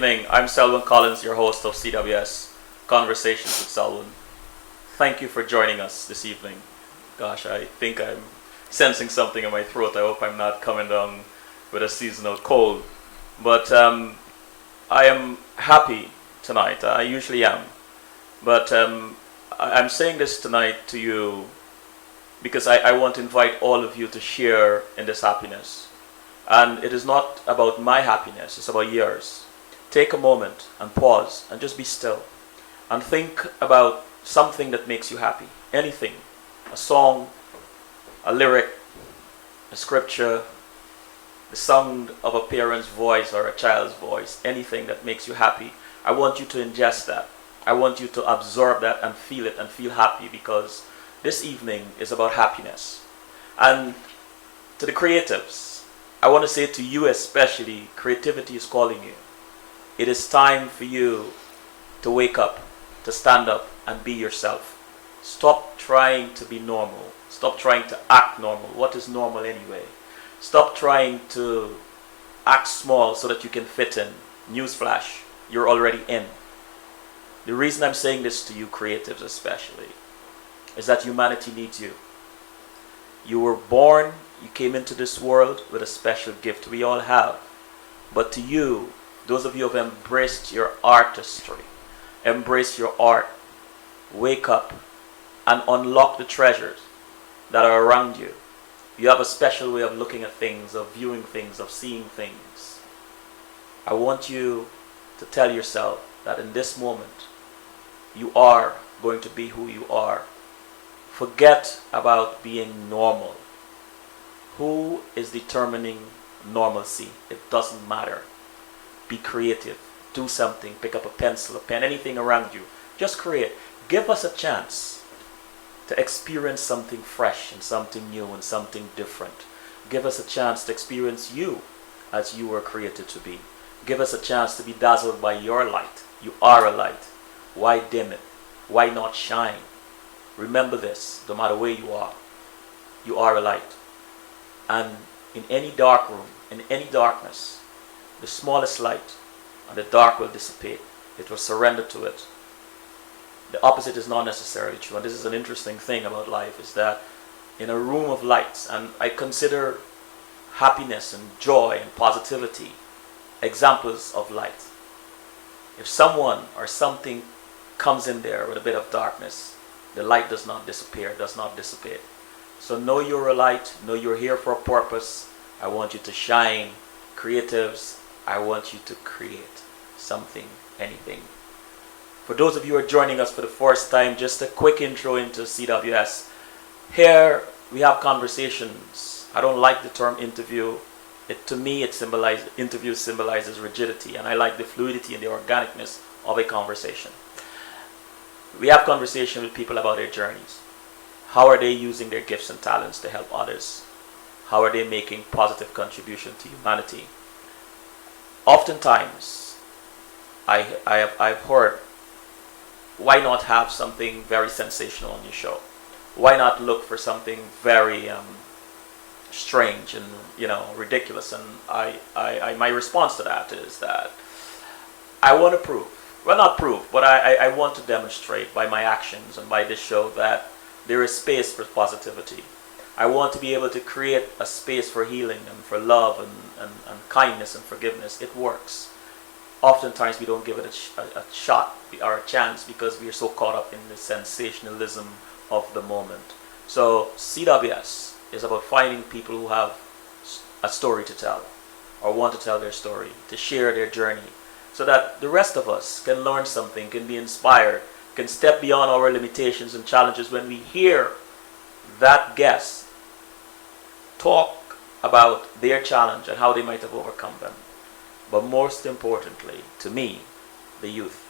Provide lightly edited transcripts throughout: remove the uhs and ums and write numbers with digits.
evening. I'm Selwyn Collins, your host of CWS Conversations with Selwyn. Thank you for joining us this evening. Gosh, I think I'm sensing something in my throat. I hope I'm not coming down with a seasonal cold. But I am happy tonight. I usually am. But I'm saying this tonight to you because I want to invite all of you to share in this happiness. And it is not about my happiness, it's about yours. Take a moment and pause and just be still. And think about something that makes you happy. Anything. A song, a lyric, a scripture, the sound of a parent's voice or a child's voice. Anything that makes you happy. I want you to ingest that. I want you to absorb that and feel it and feel happy, because this evening is about happiness. And to the creatives, I want to say to you especially, creativity is calling you. It is time for you to wake up, to stand up and be yourself. Stop trying to be normal. Stop trying to act normal. What is normal anyway? Stop trying to act small so that you can fit in. Newsflash, you're already in. The reason I'm saying this to you creatives especially is that humanity needs you. You were born, you came into this world with a special gift. We all have. But to you, those of you who have embraced your artistry, embrace your art, wake up and unlock the treasures that are around you. You have a special way of looking at things, of viewing things, of seeing things. I want you to tell yourself that in this moment, you are going to be who you are. Forget about being normal. Who is determining normalcy? It doesn't matter. Be creative. Do something. Pick up a pencil, a pen, anything around you. Just create. Give us a chance to experience something fresh and something new and something different. Give us a chance to experience you as you were created to be. Give us a chance to be dazzled by your light. You are a light. Why dim it? Why not shine? Remember this, no matter where you are a light. And in any dark room, in any darkness, the smallest light and the dark will dissipate. It will surrender to it. The opposite is not necessarily true. And this is an interesting thing about life, is that in a room of lights, and I consider happiness and joy and positivity examples of light. If someone or something comes in there with a bit of darkness, the light does not disappear, does not dissipate. So know you're a light, know you're here for a purpose. I want you to shine. Creatives, I want you to create something, anything. For those of you who are joining us for the first time, just a quick intro into CWS. Here we have conversations. I don't like the term interview. To me, interview symbolizes rigidity, and I like the fluidity and the organicness of a conversation. We have conversation with people about their journeys. How are they using their gifts and talents to help others? How are they making positive contribution to humanity? Oftentimes, I've heard, why not have something very sensational on your show? Why not look for something very strange and ridiculous? And my response to that is that I want to prove, well, not prove, but I want to demonstrate by my actions and by this show that there is space for positivity. I want to be able to create a space for healing and for love and kindness and forgiveness. It works. Oftentimes we don't give it a shot or a chance because we are so caught up in the sensationalism of the moment. So CWS is about finding people who have a story to tell or want to tell their story, to share their journey, so that the rest of us can learn something, can be inspired, can step beyond our limitations and challenges when we hear that guest talk about their challenge and how they might have overcome them. But most importantly, to me, the youth.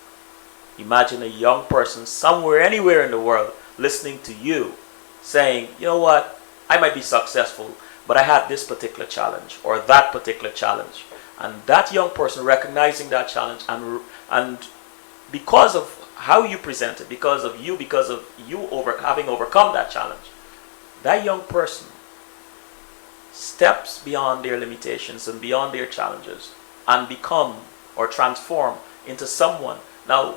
Imagine a young person somewhere, anywhere in the world, listening to you saying, you know what, I might be successful, but I had this particular challenge or that particular challenge. And that young person recognizing that challenge and because of how you present it, because of you having overcome that challenge, that young person steps beyond their limitations and beyond their challenges and become or transform into someone. Now,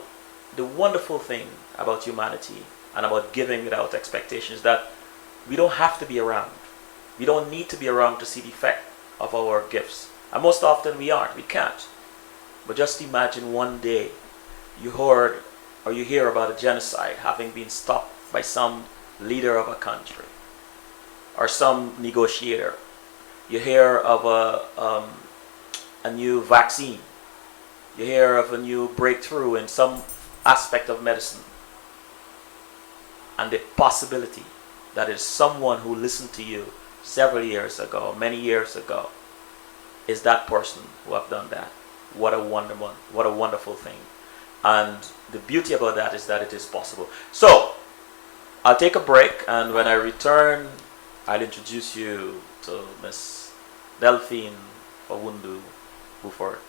the wonderful thing about humanity and about giving without expectation is that we don't have to be around. We don't need to be around to see the effect of our gifts. And most often we aren't, we can't. But just imagine one day you heard or you hear about a genocide having been stopped by some leader of a country or some negotiator. You hear of a new vaccine. You hear of a new breakthrough in some aspect of medicine. And the possibility that is someone who listened to you several years ago, many years ago, is that person who have done that. What a wonderful thing. And the beauty about that is that it is possible. So, I'll take a break, and when I return, I'll introduce you to Miss Delphine Fawundu Buford,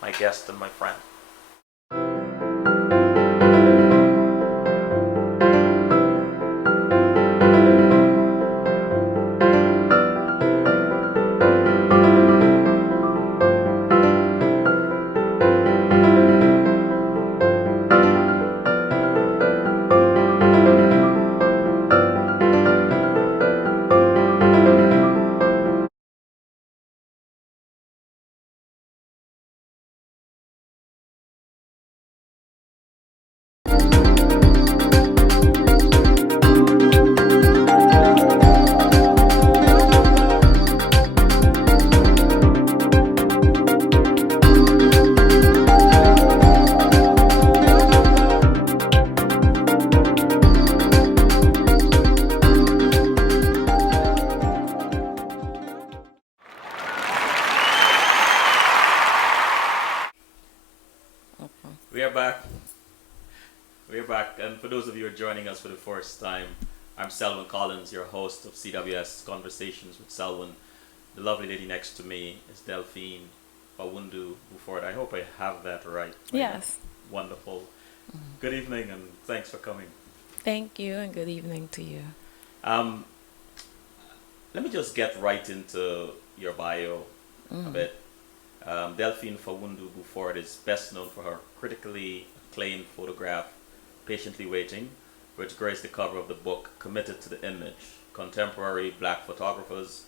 my guest and my friend. We are back. We're back, and for those of you who are joining us for the first time, I'm Selwyn Collins, your host of CWS Conversations with Selwyn. The lovely lady next to me is Delphine Fawundu Buford. I hope I have that right. Yes. Wonderful. Good evening, and thanks for coming. Thank you, and good evening to you. Let me just get right into your bio a bit. Delphine Fawundu Buford is best known for her critically acclaimed photograph, Patiently Waiting, which graced the cover of the book Committed to the Image, Contemporary Black Photographers,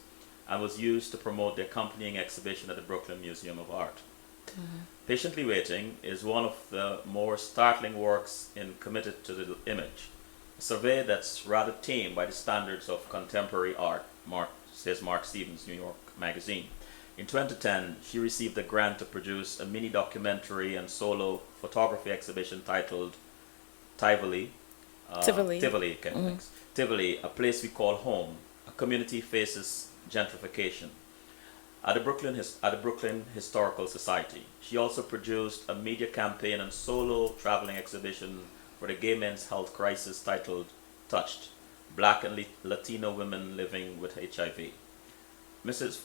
and was used to promote the accompanying exhibition at the Brooklyn Museum of Art. Patiently Waiting is one of the more startling works in Committed to the Image, a survey that's rather tame by the standards of contemporary art, says Mark Stevens' New York Magazine. In 2010, she received a grant to produce a mini documentary and solo photography exhibition titled Tivoli. Tivoli, okay, thanks. Tivoli, a place we call home. A community faces gentrification. At the Brooklyn Historical Society. She also produced a media campaign and solo traveling exhibition for the gay men's health crisis titled Touched, Black and Latino Women Living with HIV. Mrs.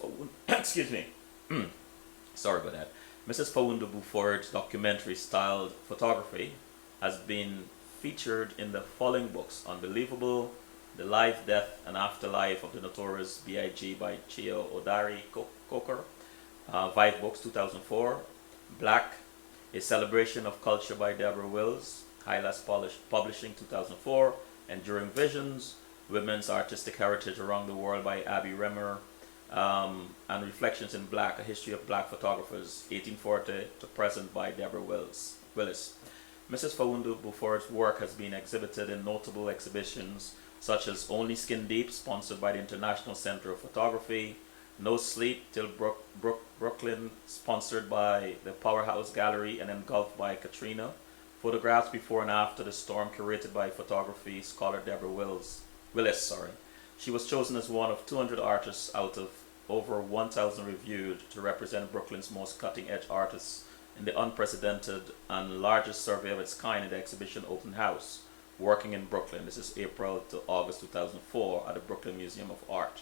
excuse me, sorry about that. Mrs. Fawundu Buford's documentary-styled photography has been featured in the following books: Unbelievable, The Life, Death, and Afterlife of the Notorious B.I.G. by Chio Odari Coker, Vive Books, 2004, Black, A Celebration of Culture by Deborah Wills, Hylas Publishing, 2004, Enduring Visions, Women's Artistic Heritage Around the World by Abby Remmer, and Reflections in Black, A History of Black Photographers, 1840 to Present by Deborah Willis. Mrs. Fawundu Buford's work has been exhibited in notable exhibitions such as Only Skin Deep, sponsored by the International Center of Photography, No Sleep Till Brooklyn, sponsored by the Powerhouse Gallery and engulfed by Katrina, Photographs Before and After the Storm, curated by photography scholar Deborah Willis. She was chosen as one of 200 artists out of over 1,000 reviewed to represent Brooklyn's most cutting-edge artists in the unprecedented and largest survey of its kind in the exhibition Open House, Working in Brooklyn. This is April to August 2004 at the Brooklyn Museum of Art.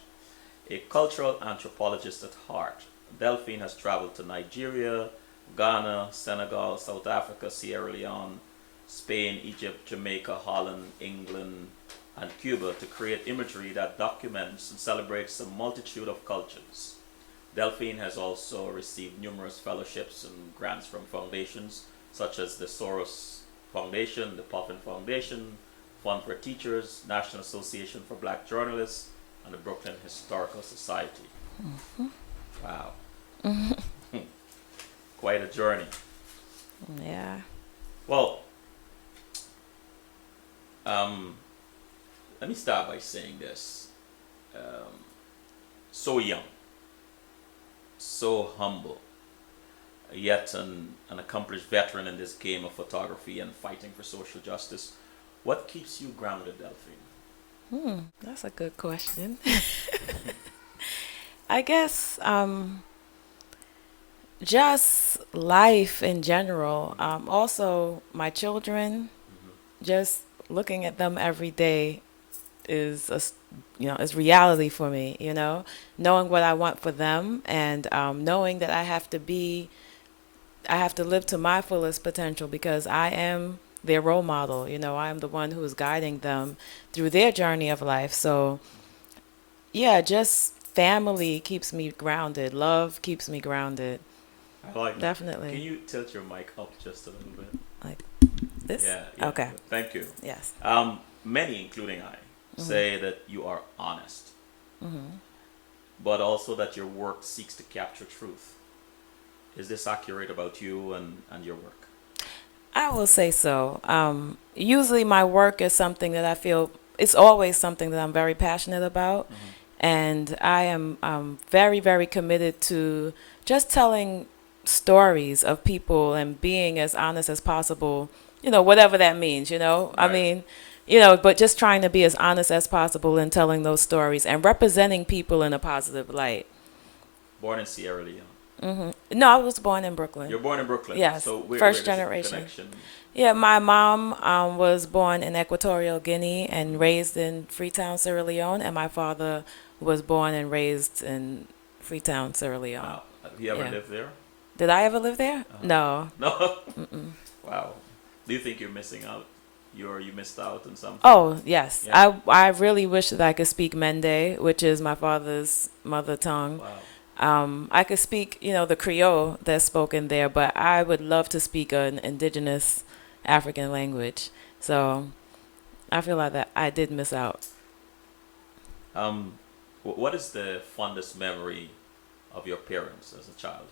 A cultural anthropologist at heart, Delphine has traveled to Nigeria, Ghana, Senegal, South Africa, Sierra Leone, Spain, Egypt, Jamaica, Holland, England, and Cuba to create imagery that documents and celebrates a multitude of cultures. Delphine has also received numerous fellowships and grants from foundations such as the Soros Foundation, the Puffin Foundation, Fund for Teachers, National Association for Black Journalists, and the Brooklyn Historical Society. Wow. Quite a journey. Yeah. Well, let me start by saying this. So young, so humble, yet an accomplished veteran in this game of photography and fighting for social justice. What keeps you grounded, Delphine? That's a good question. I guess just life in general. Also, my children, just looking at them every day is is reality for me. Knowing what I want for them, and knowing that I have to live to my fullest potential because I am their role model. I am the one who is guiding them through their journey of life. So yeah, just family keeps me grounded. Love keeps me grounded. I like that. Definitely. Can you tilt your mic up just a little bit? Like this? Yeah. Okay. Thank you. Yes. Many, including I, say that you are honest, but also that your work seeks to capture truth. Is this accurate about you and your work? I will say so. Usually my work is something that I feel, it's always something that I'm very passionate about. And I am very, very committed to just telling stories of people and being as honest as possible, whatever that means. I Right. mean, but just trying to be as honest as possible in telling those stories and representing people in a positive light. Born in Sierra Leone. No, I was born in Brooklyn. You're born in Brooklyn. Yes, So first where does the generation. connection? Yeah, my mom was born in Equatorial Guinea and raised in Freetown, Sierra Leone, and my father was born and raised in Freetown, Sierra Leone. Wow. Have you ever Yeah. lived there? Did I ever live there? No. No. Wow. Do you think you're missing out? You missed out on something? Oh, yes. Yeah. I really wish that I could speak Mende, which is my father's mother tongue. Wow. I could speak, the Creole that's spoken there, but I would love to speak an indigenous African language. So I feel like that I did miss out. What is the fondest memory of your parents as a child?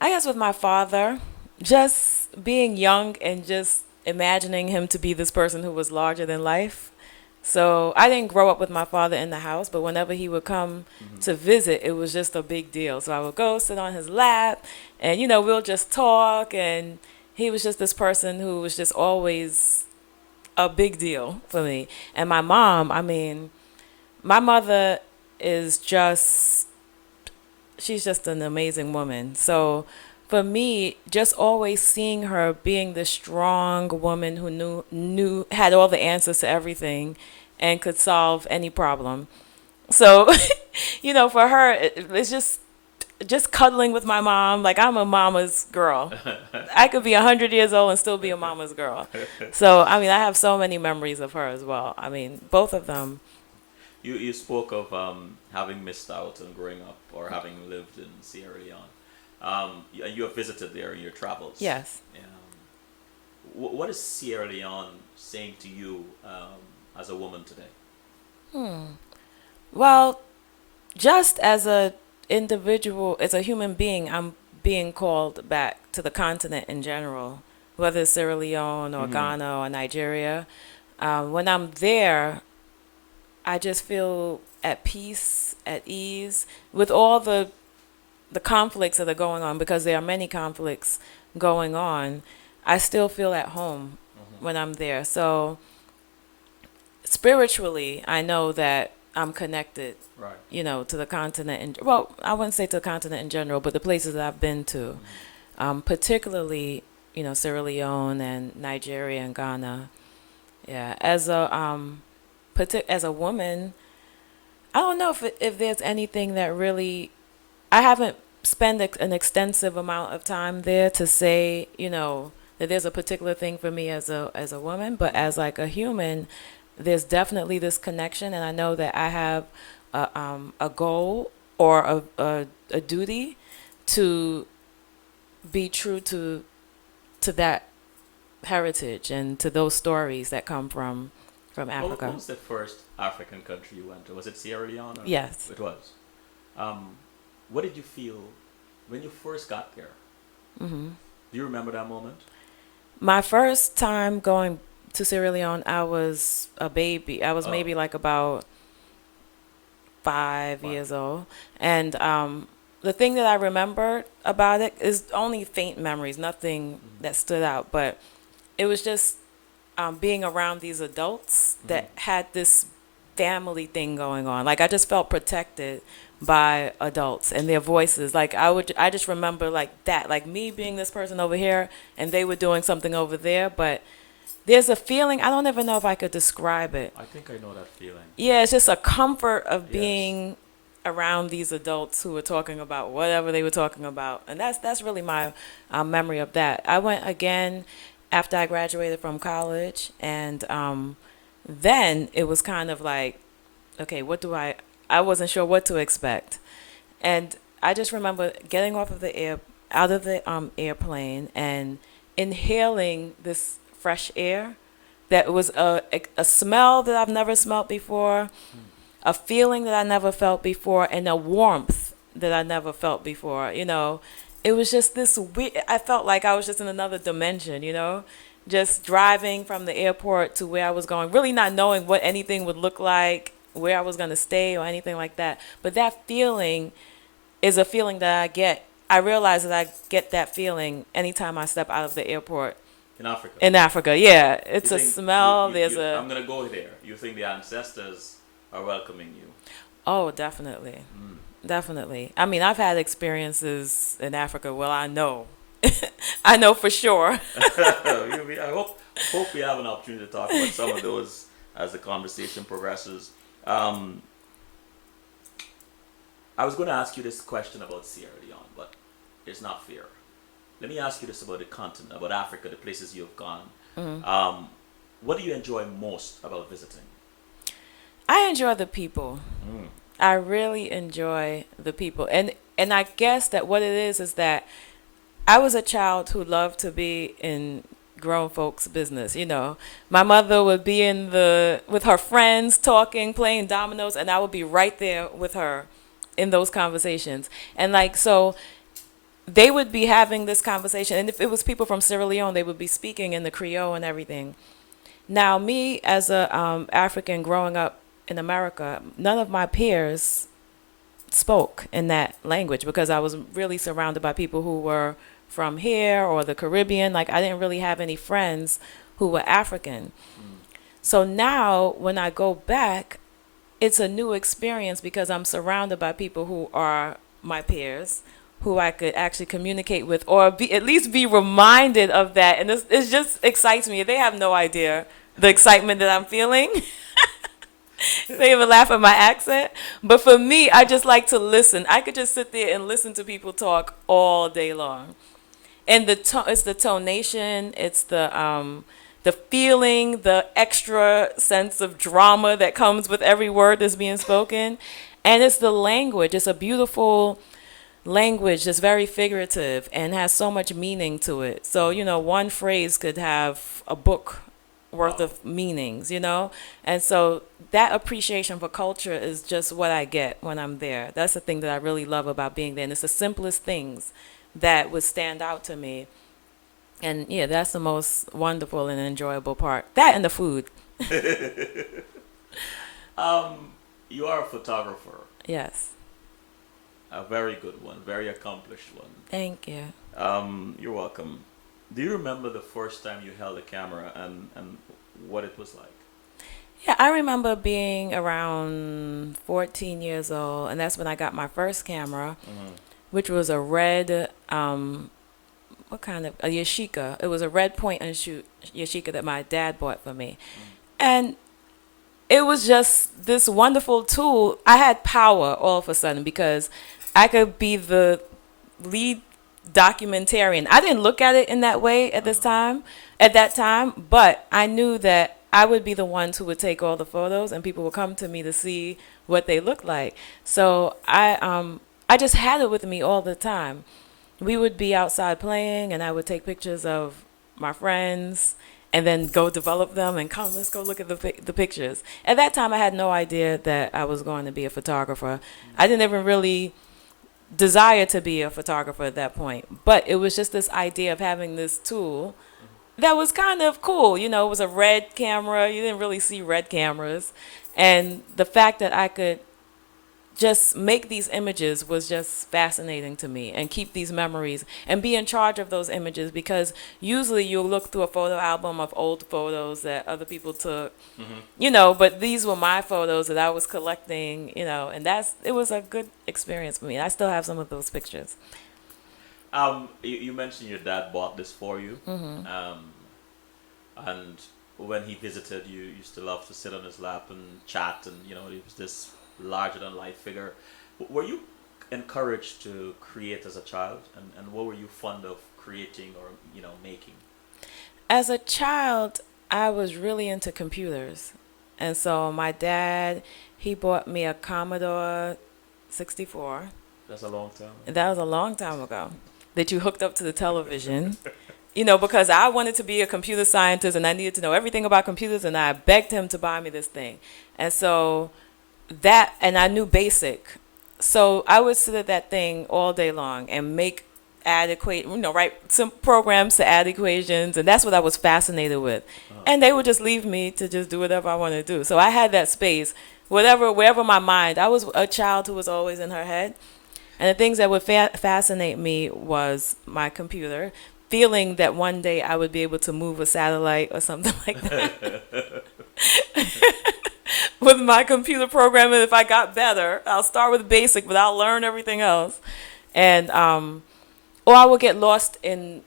I guess with my father, just being young and just imagining him to be this person who was larger than life. So I didn't grow up with my father in the house, but whenever he would come to visit, it was just a big deal. So I would go sit on his lap and, we'll just talk. And he was just this person who was just always a big deal for me. And my mom, my mother is she's just an amazing woman. So for me, just always seeing her being this strong woman who had all the answers to everything and could solve any problem. So, for her, it's just cuddling with my mom. Like, I'm a mama's girl. I could be 100 years old and still be a mama's girl. So, I have so many memories of her as well. Both of them. You spoke of having missed out and growing up or having lived in Sierra Leone. You have visited there in your travels. Yes. What is Sierra Leone saying to you as a woman today? Well, just as a individual, as a human being, I'm being called back to the continent in general, whether it's Sierra Leone or Ghana or Nigeria. When I'm there, I just feel at peace, at ease, with all the conflicts that are going on, because there are many conflicts going on. I still feel at home when I'm there. So spiritually, I know that I'm connected, Right. to the continent. And well, I wouldn't say to the continent in general, but the places that I've been to, particularly, Sierra Leone and Nigeria and Ghana. Yeah, as a woman, I don't know if there's anything that really, I haven't spent an extensive amount of time there to say, that there's a particular thing for me as a woman, but as like a human, there's definitely this connection, and I know that I have a goal or a duty to be true to that heritage and to those stories that come from Africa. What was the first African country you went to? Was it Sierra Leone? Or Yes. it was. Um, what did you feel when you first got there? Hmm. Do you remember that moment? My first time going to Sierra Leone, I was a baby. I was Oh, maybe like about 5 wow. years old, and the thing that I remember about it is only faint memories, nothing Mm-hmm. that stood out, but it was just being around these adults Mm-hmm. that had this family thing going on. Like I just felt protected by adults and their voices. Like I just remember like that, like me being this person over here and they were doing something over there. But there's a feeling, I don't even know if I could describe it. I think I know that feeling. Yeah, it's just a comfort of Yes. being around these adults who were talking about whatever they were talking about, and that's really my memory of that. I went again after I graduated from college, and then it was kind of like, okay, what do I wasn't sure what to expect, and I just remember getting off of the out of the airplane and inhaling this fresh air that was a smell that I've never smelled before, Mm. a feeling that I never felt before, and a warmth that I never felt before. It was just this weird. I felt like I was just in another dimension. Just driving from the airport to where I was going, really not knowing what anything would look like, where I was going to stay, or anything like that. But that feeling is a feeling that I get. I realize that I get that feeling anytime I step out of the airport In Africa. in Africa. Yeah, You it's a think smell. There's I'm a gonna go there. You think the ancestors are welcoming you? Oh, definitely. Mm. Definitely. I mean, I've had experiences in Africa. Well, I know. I know for sure. I hope we have an opportunity to talk about some of those as the conversation progresses. Um, I was going to ask you this question about Sierra Leone, but it's not fair. Let me ask you this about the continent, about Africa, the places you've gone. Mhm. What do you enjoy most about visiting? I enjoy the people. Mm. I really enjoy the people. And I guess that what it is that I was a child who loved to be in grown folks' business. My mother would be with her friends talking, playing dominoes, and I would be right there with her in those conversations. And like so they would be having this conversation, and if it was people from Sierra Leone, they would be speaking in the Creole and everything. Now, me as a African growing up in America, none of my peers spoke in that language because I was really surrounded by people who were from here or the Caribbean. Like I didn't really have any friends who were African. Mm. So now when I go back, it's a new experience because I'm surrounded by people who are my peers, who I could actually communicate with or at least be reminded of that. And it just excites me. They have no idea the excitement that I'm feeling. They even laugh at my accent. But for me, I just like to listen. I could just sit there and listen to people talk all day long. And it's the tonation, it's the feeling, the extra sense of drama that comes with every word that's being spoken. And it's the language. It's a beautiful language that's very figurative and has so much meaning to it. So, one phrase could have a book worth Wow. of meanings. And so that appreciation for culture is just what I get when I'm there. That's the thing that I really love about being there. And it's the simplest things that would stand out to me. And yeah, that's the most wonderful and enjoyable part. That and the food. You are a photographer, Yes. a very good one, very accomplished one. Thank you. You're welcome. Do you remember the first time you held a camera and what it was like? Yeah, I remember being around 14 years old, and that's when I got my first camera, Mm-hmm. which was a red, what kind of, a Yashica. It was a red point and shoot Yashica that my dad bought for me. And it was just this wonderful tool. I had power all of a sudden because I could be the lead documentarian. I didn't look at it in that way at that time, but I knew that I would be the ones who would take all the photos, and people would come to me to see what they look like. So I just had it with me all the time. We would be outside playing, and I would take pictures of my friends, and then go develop them and come. Let's go look at the pictures. At that time, I had no idea that I was going to be a photographer. I didn't even really desire to be a photographer at that point, but it was just this idea of having this tool that was kind of cool. You know, it was a red camera. You didn't really see red cameras. And the fact that I could just make these images was just fascinating to me, and keep these memories and be in charge of those images, because usually you'll look through a photo album of old photos that other people took, you know, but these were my photos that I was collecting, you know, and it was a good experience for me. I still have some of those pictures. You mentioned your dad bought this for you, and when he visited, you used to love to sit on his lap and chat, and you know, he was this larger than life figure. Were you encouraged to create as a child, and what were you fond of creating or, you know, making? As a child, I was really into computers. And so my dad, he bought me a Commodore 64. That's a long time. That was a long time ago, that you hooked up to the television. You know, because I wanted to be a computer scientist and I needed to know everything about computers, and I begged him to buy me this thing. And so and I knew BASIC. So I would sit at that thing all day long and write some programs to add equations, and that's what I was fascinated with. And they would just leave me to just do whatever I wanted to do. So I had that space, wherever my mind. I was a child who was always in her head. And the things that would fascinate me was my computer, feeling that one day I would be able to move a satellite or something like that. With my computer programming, if I got better, I'll start with BASIC, but I'll learn everything else. And or I would get lost in,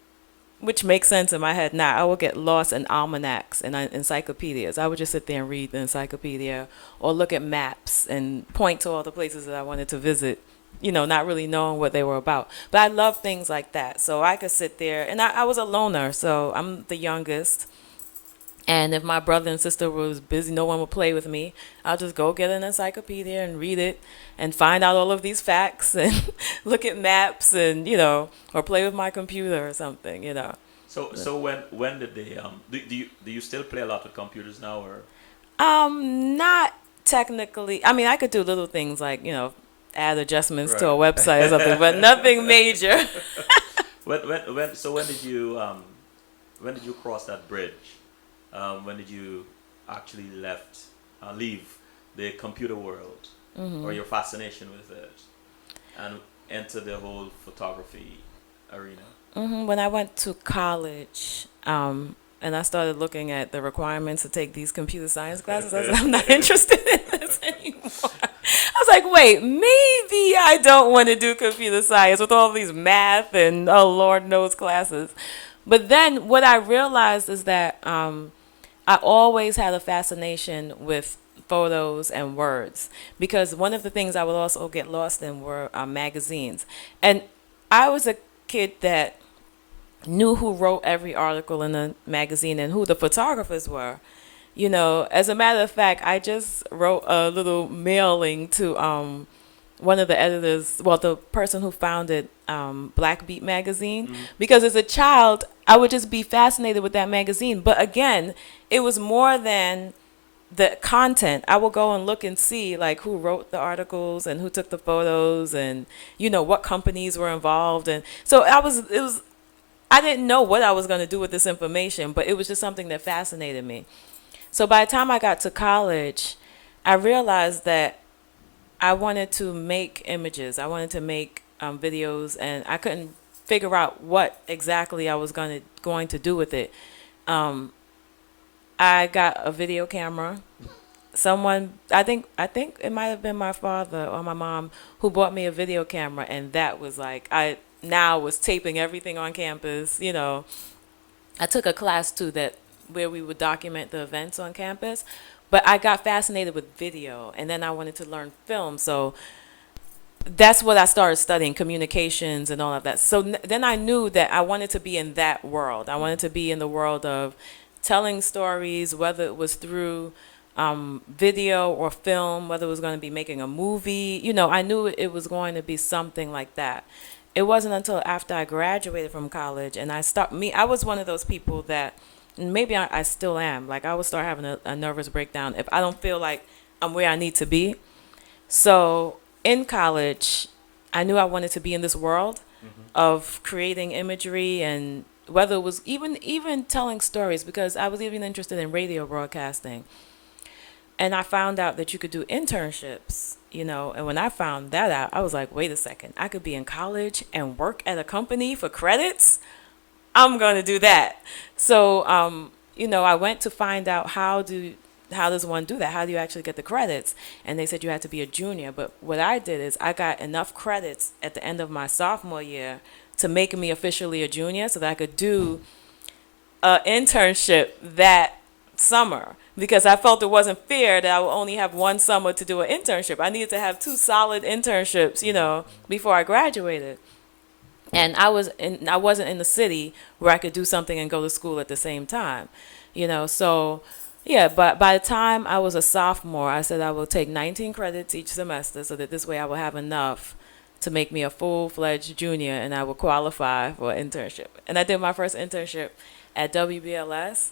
which makes sense in my head now, I would get lost in almanacs and encyclopedias. I would just sit there and read the encyclopedia, or look at maps and point to all the places that I wanted to visit, you know, not really knowing what they were about. But I love things like that. So I could sit there, and I was a loner, so I'm the youngest. And if my brother and sister was busy, no one would play with me, I'll just go get an encyclopedia and read it and find out all of these facts and look at maps, and, you know, or play with my computer or something, you know. So when did they do you still play a lot with computers now, or? Not technically. I mean, I could do little things like, you know, add adjustments to a website or something, but nothing major. When did you cross that bridge? When did you actually leave the computer world, or your fascination with it, and enter the whole photography arena? When I went to college, and I started looking at the requirements to take these computer science classes, I said, I'm not interested in this anymore. I was like, wait, maybe I don't want to do computer science with all these math and, oh, Lord knows, classes. But then what I realized is that I always had a fascination with photos and words, because one of the things I would also get lost in were magazines. And I was a kid that knew who wrote every article in the magazine and who the photographers were. You know, as a matter of fact, I just wrote a little mailing to one of the editors, well, the person who founded Black Beat magazine, because as a child, I would just be fascinated with that magazine. But again, it was more than the content. I will go and look and see, like, who wrote the articles and who took the photos, and, you know, what companies were involved. And so I didn't know what I was going to do with this information, but it was just something that fascinated me. So by the time I got to college, I realized that I wanted to make images. I wanted to make videos, and I couldn't figure out what exactly I was going to do with it. I got a video camera. I think it might have been my father or my mom who bought me a video camera, and that was like, I now was taping everything on campus. You know, I took a class too where we would document the events on campus, but I got fascinated with video, and then I wanted to learn film. So that's what I started studying, communications and all of that. So then I knew that I wanted to be in that world. I wanted to be in the world of telling stories, whether it was through video or film, whether it was going to be making a movie. I knew it was going to be something like that. It wasn't until after I graduated from college and I was one of those people that, and maybe I still am, like I would start having a nervous breakdown if I don't feel like I'm where I need to be. So in college, I knew I wanted to be in this world of creating imagery, and whether it was even telling stories, because I was even interested in radio broadcasting. And I found out that you could do internships, and when I found that out, I was like, wait a second, I could be in college and work at a company for credits. I'm going to do that. So, I went to find out how does one do that? How do you actually get the credits? And they said you had to be a junior. But what I did is I got enough credits at the end of my sophomore year to make me officially a junior so that I could do an internship that summer, because I felt it wasn't fair that I would only have one summer to do an internship. I needed to have two solid internships, before I graduated. And I wasn't in the city where I could do something and go to school at the same time, so yeah. But by the time I was a sophomore, I said I will take 19 credits each semester so that this way I will have enough to make me a full-fledged junior and I will qualify for an internship. And I did my first internship at WBLS.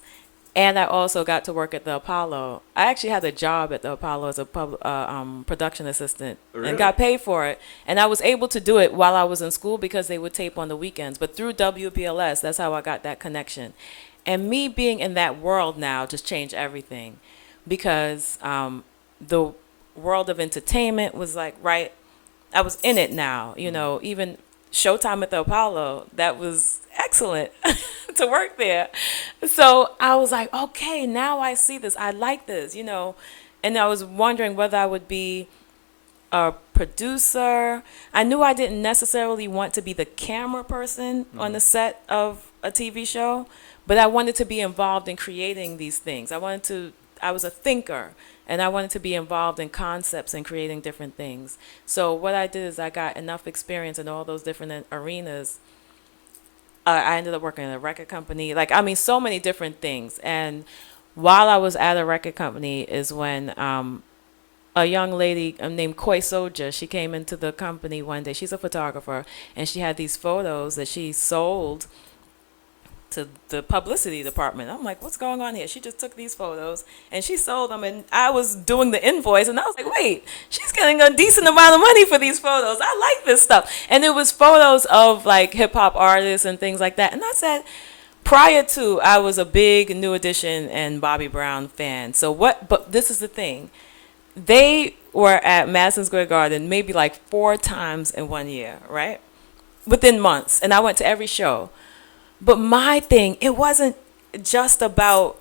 And I also got to work at the Apollo. I actually had a job at the Apollo as a production assistant. Really? And got paid for it. And I was able to do it while I was in school because they would tape on the weekends. But through WBLS, that's how I got that connection. And me being in that world now just changed everything, because the world of entertainment was like, right, I was in it now. Even Showtime at the Apollo, that was excellent to work there. So I was like, okay, now I see this. I like this, and I was wondering whether I would be a producer. I knew I didn't necessarily want to be the camera person on the set of a TV show, but I wanted to be involved in creating these things. I was a thinker, and I wanted to be involved in concepts and creating different things. So what I did is I got enough experience in all those different arenas. I ended up working at a record company, so many different things. And while I was at a record company is when a young lady named Koi Soja, she came into the company one day. She's a photographer, and she had these photos that she sold to the publicity department. I'm like, what's going on here? She just took these photos and she sold them, and I was doing the invoice, and I was like, wait, she's getting a decent amount of money for these photos. I like this stuff. And it was photos of like hip hop artists and things like that. And I said, prior to, I was a big New Edition and Bobby Brown fan. But this is the thing. They were at Madison Square Garden maybe like 4 times in 1 year, right? Within months. And I went to every show. But my thing, it wasn't just about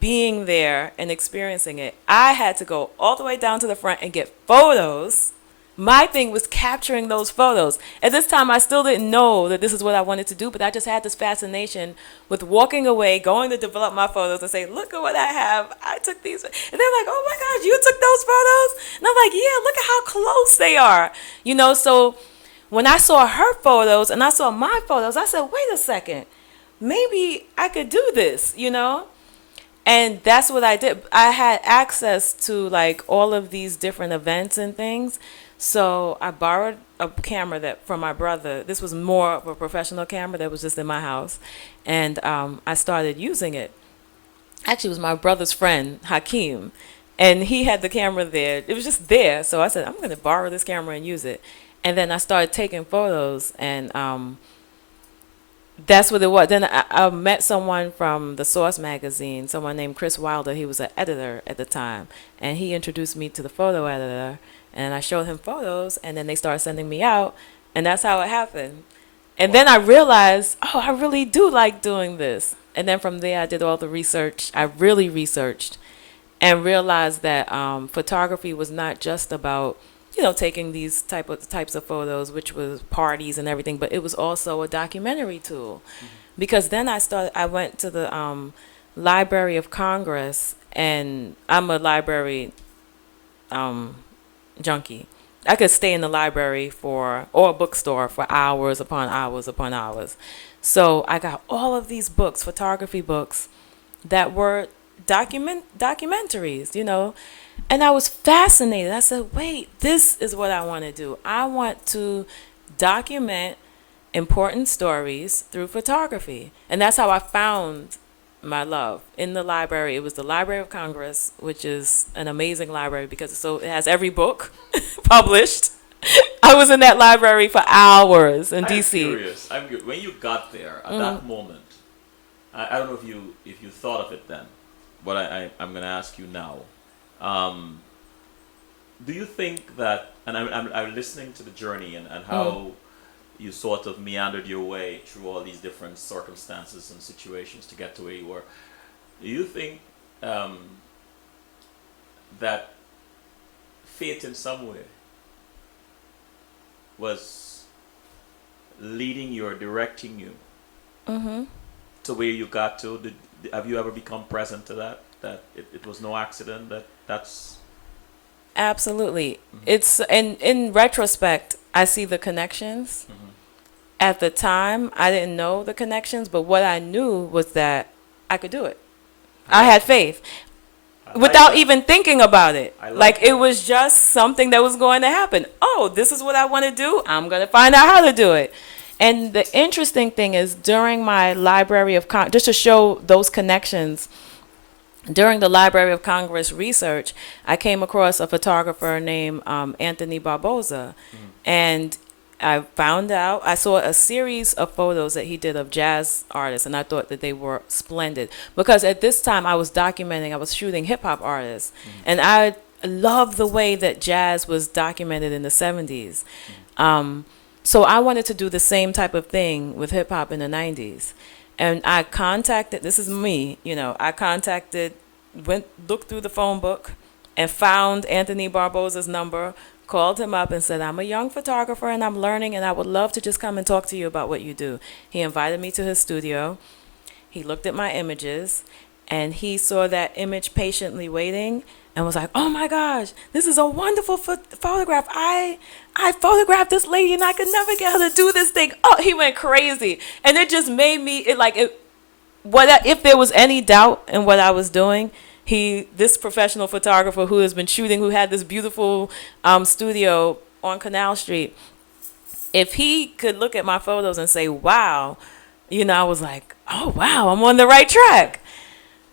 being there and experiencing it. I had to go all the way down to the front and get photos. My thing was capturing those photos. At this time, I still didn't know that this is what I wanted to do, but I just had this fascination with walking away, going to develop my photos and say, look at what I have. I took these. And they're like, oh my gosh, you took those photos? And I'm like, yeah, look at how close they are. So when I saw her photos and I saw my photos, I said, wait a second, maybe I could do this, And that's what I did. I had access to like all of these different events and things. So I borrowed a camera from my brother. This was more of a professional camera that was just in my house. And I started using it. Actually, it was my brother's friend, Hakeem. And he had the camera there. It was just there. So I said, I'm going to borrow this camera and use it. And then I started taking photos, and that's what it was. Then I met someone from the Source magazine, someone named Chris Wilder. He was an editor at the time, and he introduced me to the photo editor, and I showed him photos, and then they started sending me out, and that's how it happened. And then I realized, oh, I really do like doing this. And then from there, I did all the research. I really researched and realized that photography was not just about taking these types of photos, which was parties and everything, but it was also a documentary tool. Mm-hmm. Because then I went to the Library of Congress, and I'm a library junkie. I could stay in the library or a bookstore for hours upon hours upon hours. So I got all of these books, photography books, that were documentaries, and I was fascinated. I said, wait, this is what I want to do. I want to document important stories through photography. And that's how I found my love in the library. It was the Library of Congress, which is an amazing library because it has every book published. I was in that library for hours in I'm DC. curious. When you got there at that moment, I don't know if you thought of it then, but I'm going to ask you now. Do you think that, and I'm listening to the journey and how you sort of meandered your way through all these different circumstances and situations to get to where you were. Do you think that fate in some way was leading you or directing you to where you got to? Have you ever become present to that? That it was no accident? That's Absolutely. It's in retrospect, I see the connections. At the time, I didn't know the connections, but what I knew was that I could do it. I had faith without even thinking about it. Like it was just something that was going to happen. Oh, this is what I want to do. I'm going to find out how to do it. And the interesting thing is during my Library of Congress, just to show those connections, during the Library of Congress research, I came across a photographer named Anthony Barboza. And I found out, I saw a series of photos that he did of jazz artists, and I thought that they were splendid. Because at this time, I was shooting hip hop artists. And I loved the way that jazz was documented in the 70s. So I wanted to do the same type of thing with hip hop in the 90s. And I contacted, this is me, looked through the phone book and found Anthony Barboza's number, called him up and said, I'm a young photographer and I'm learning and I would love to just come and talk to you about what you do. He invited me to his studio. He looked at my images and he saw that image patiently waiting and was like, oh my gosh, this is a wonderful photograph. I photographed this lady and I could never get her to do this thing. Oh, he went crazy. And it just made me, if there was any doubt in what I was doing, this professional photographer who has been shooting, who had this beautiful studio on Canal Street, if he could look at my photos and say, wow, I was like, oh, wow, I'm on the right track.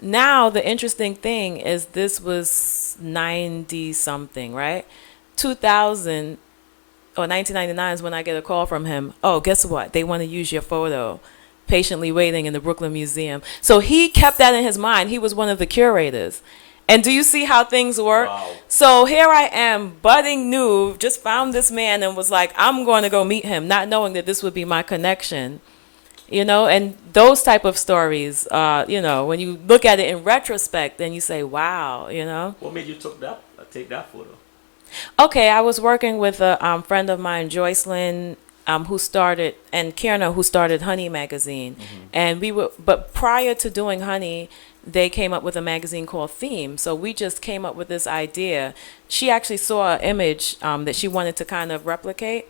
Now, the interesting thing is this was 90-something, right? 2000 or 1999 is when I get a call from him. Oh, guess what? They want to use your photo. Patiently waiting in the Brooklyn Museum. So he kept that in his mind. He was one of the curators. And do you see how things work? Wow. So here I am, budding new, just found this man and was like, I'm going to go meet him, not knowing that this would be my connection. And those type of stories, when you look at it in retrospect, then you say, wow, What made you take that photo? Okay, I was working with a friend of mine, Joycelyn, who started, and Kierna, who started Honey magazine. And but prior to doing Honey, they came up with a magazine called Theme. So we just came up with this idea. She actually saw an image that she wanted to kind of replicate.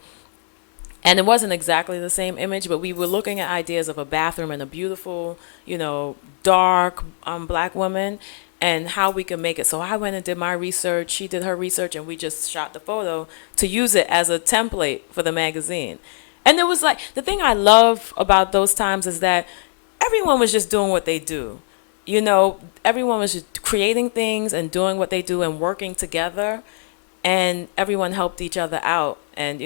And it wasn't exactly the same image, but we were looking at ideas of a bathroom and a beautiful, dark black woman and how we could make it. So I went and did my research. She did her research, and we just shot the photo to use it as a template for the magazine. And it was like, the thing I love about those times is that everyone was just doing what they do. Everyone was just creating things and doing what they do and working together. And everyone helped each other out. And,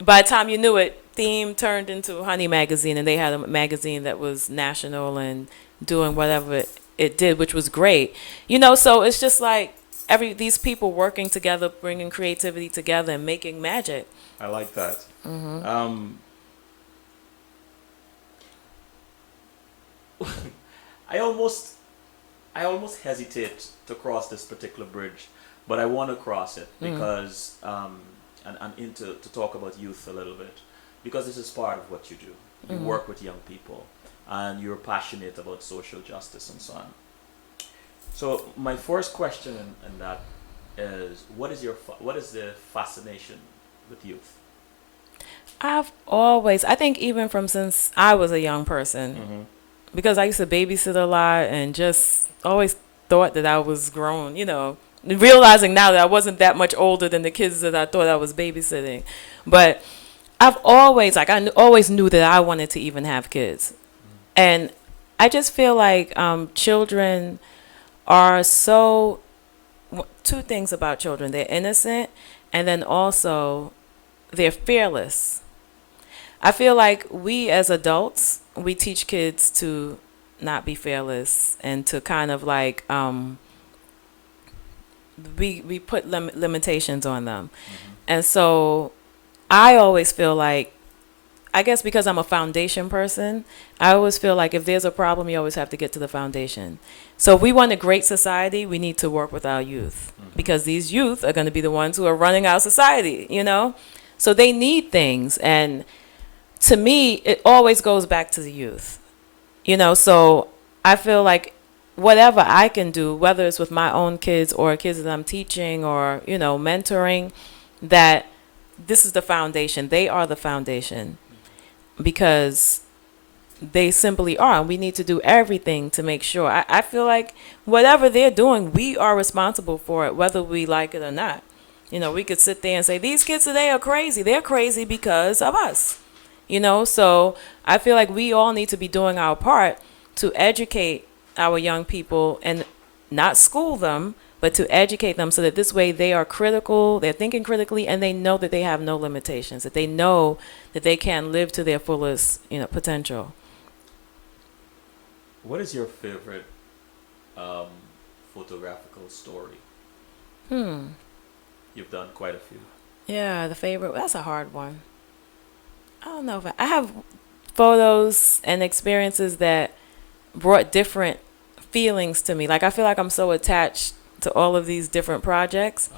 by the time you knew it, Theme turned into Honey magazine, and they had a magazine that was national and doing whatever it did, which was great. So it's just like these people working together, bringing creativity together and making magic. I like that. I almost hesitate to cross this particular bridge, but I want to cross it because to talk about youth a little bit, because this is part of what you do. You work with young people, and you're passionate about social justice and so on. So my first question in that is, what is the fascination with youth? I think even from since I was a young person, because I used to babysit a lot and just always thought that I was grown, realizing now that I wasn't that much older than the kids that I thought I was babysitting. But I've always, always knew that I wanted to even have kids. And I just feel like children are so, two things about children: they're innocent, and then also they're fearless. I feel like we as adults, we teach kids to not be fearless and to kind of like we put limitations on them. And so I always feel like, I guess because I'm a foundation person, I always feel like if there's a problem, you always have to get to the foundation. So if we want a great society, we need to work with our youth, because these youth are going to be the ones who are running our society. So they need things. And to me, it always goes back to the youth. So I feel like whatever I can do, whether it's with my own kids or kids that I'm teaching or, mentoring, that this is the foundation. They are the foundation, because they simply are. And we need to do everything to make sure. I feel like whatever they're doing, we are responsible for it, whether we like it or not. We could sit there and say, these kids today are crazy. They're crazy because of us. So I feel like we all need to be doing our part to educate our young people, and not school them, but to educate them so that this way they are critical, they're thinking critically, and they know that they have no limitations, that they know that they can live to their fullest, potential. What is your favorite photographical story? You've done quite a few. Yeah, the favorite, that's a hard one. I don't know if I have photos and experiences that brought different feelings to me. Like, I feel like I'm so attached to all of these different projects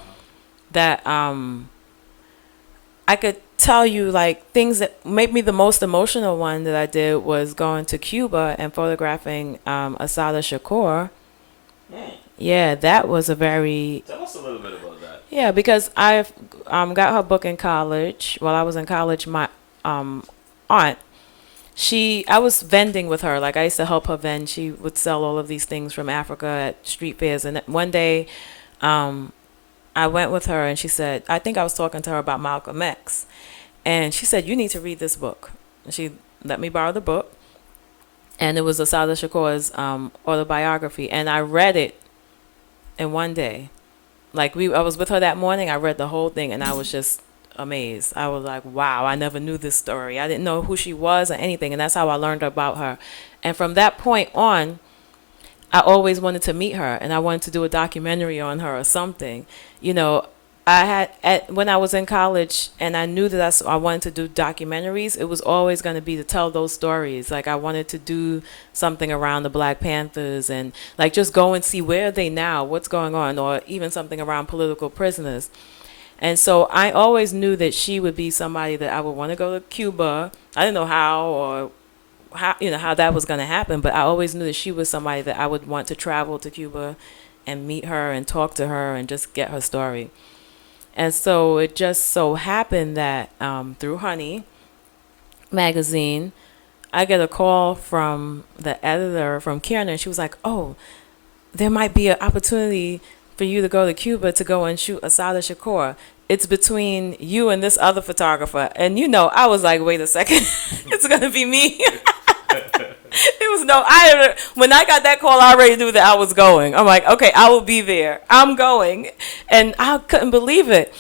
that I could tell you, like, things that made me the most emotional one that I did was going to Cuba and photographing Asada Shakur. Yeah, that was a very... Tell us a little bit about that. Yeah, because I've got her book in college. While I was in college, my aunt, I was vending with her. Like, I used to help her vend. She would sell all of these things from Africa at street fairs. And one day, I went with her and she said, I think I was talking to her about Malcolm X. And she said, you need to read this book. And she let me borrow the book. And it was Asada Shakur's autobiography. And I read it in one day. Like, I was with her that morning. I read the whole thing and I was just amazed. I was like, wow, I never knew this story. I didn't know who she was or anything. And that's how I learned about her. And from that point on, I always wanted to meet her and I wanted to do a documentary on her or something. When I was in college and I knew that I wanted to do documentaries, it was always going to be to tell those stories. Like, I wanted to do something around the Black Panthers and like just go and see where are they now, what's going on, or even something around political prisoners. And so I always knew that she would be somebody that I would want to go to Cuba. I didn't know how that was going to happen, but I always knew that she was somebody that I would want to travel to Cuba and meet her and talk to her and just get her story. And so it just so happened that through Honey magazine, I get a call from the editor from Kiernan. She was like, oh, there might be an opportunity for you to go to Cuba to go and shoot Asada Shakur. It's between you and this other photographer. And I was like, wait a second, it's going to be me. When I got that call, I already knew that I was going. I'm like, okay, I will be there. I'm going. And I couldn't believe it.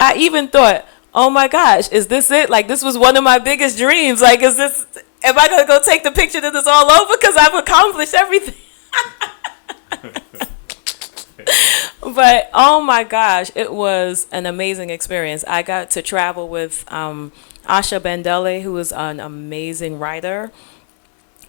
I even thought, oh my gosh, is this it? Like, this was one of my biggest dreams. Like, am I going to go take the picture that it's all over? Because I've accomplished everything. But, oh my gosh, it was an amazing experience. I got to travel with Asha Bandele, who is an amazing writer.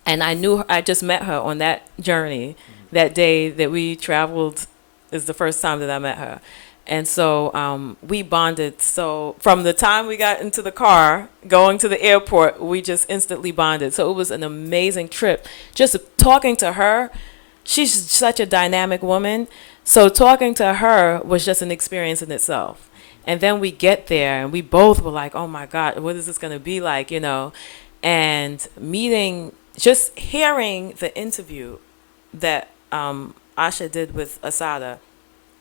And I just met her on that journey. That day that we traveled is the first time that I met her. And so we bonded. So from the time we got into the car, going to the airport, we just instantly bonded. So it was an amazing trip. Just talking to her, she's such a dynamic woman. So talking to her was just an experience in itself. And then we get there and we both were like, oh my God, what is this going to be like, And meeting just hearing the interview that Asha did with Asada,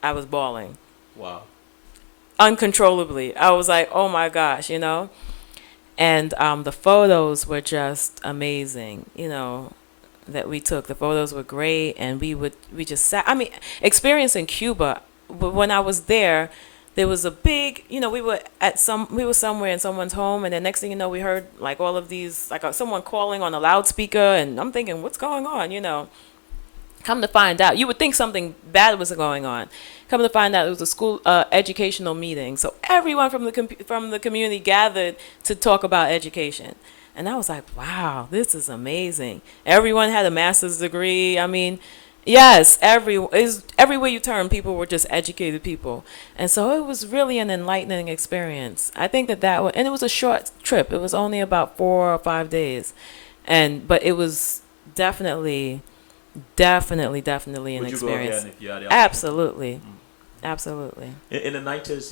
I was bawling Wow. uncontrollably. I was like, oh my gosh, And the photos were just amazing, that we took. The photos were great, and we just sat. I mean, experience in Cuba. When I was there was a big, we were somewhere in someone's home, and the next thing you know, we heard like all of these, like someone calling on a loudspeaker, and I'm thinking, what's going on? Come to find out, you would think something bad was going on. Come to find out, it was a school educational meeting. So everyone from the community gathered to talk about education, and I was like, wow, this is amazing. Everyone had a master's degree. I mean, yes, everywhere you turn, people were just educated people, and so it was really an enlightening experience. I think and it was a short trip. It was only about 4 or 5 days, but it was definitely definitely an Would you go experience. again if you had the opportunity? Absolutely. Absolutely. In the 90s,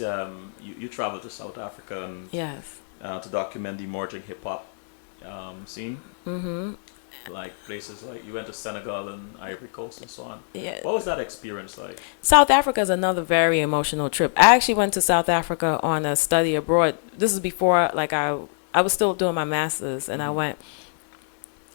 you traveled to South Africa and Yes. to document the emerging hip hop scene. Mhm. Like places like you went to Senegal and Ivory Coast and so on. Yeah. What was that experience like? South Africa is another very emotional trip. I actually went to South Africa on a study abroad. This is before like I was still doing my masters, and I went,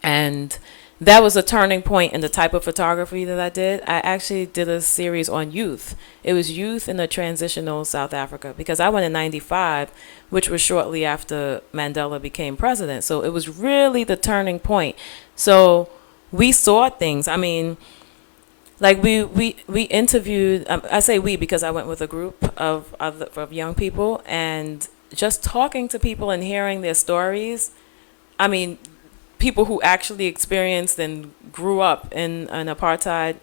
and that was a turning point in the type of photography that I did. I actually did a series on youth. It was youth in a transitional South Africa, because I went in 95, which was shortly after Mandela became president. So it was really the turning point. So we saw things. I mean, like we interviewed, I say we because I went with a group of young people, and just talking to people and hearing their stories. I mean, people who actually experienced and grew up in an apartheid,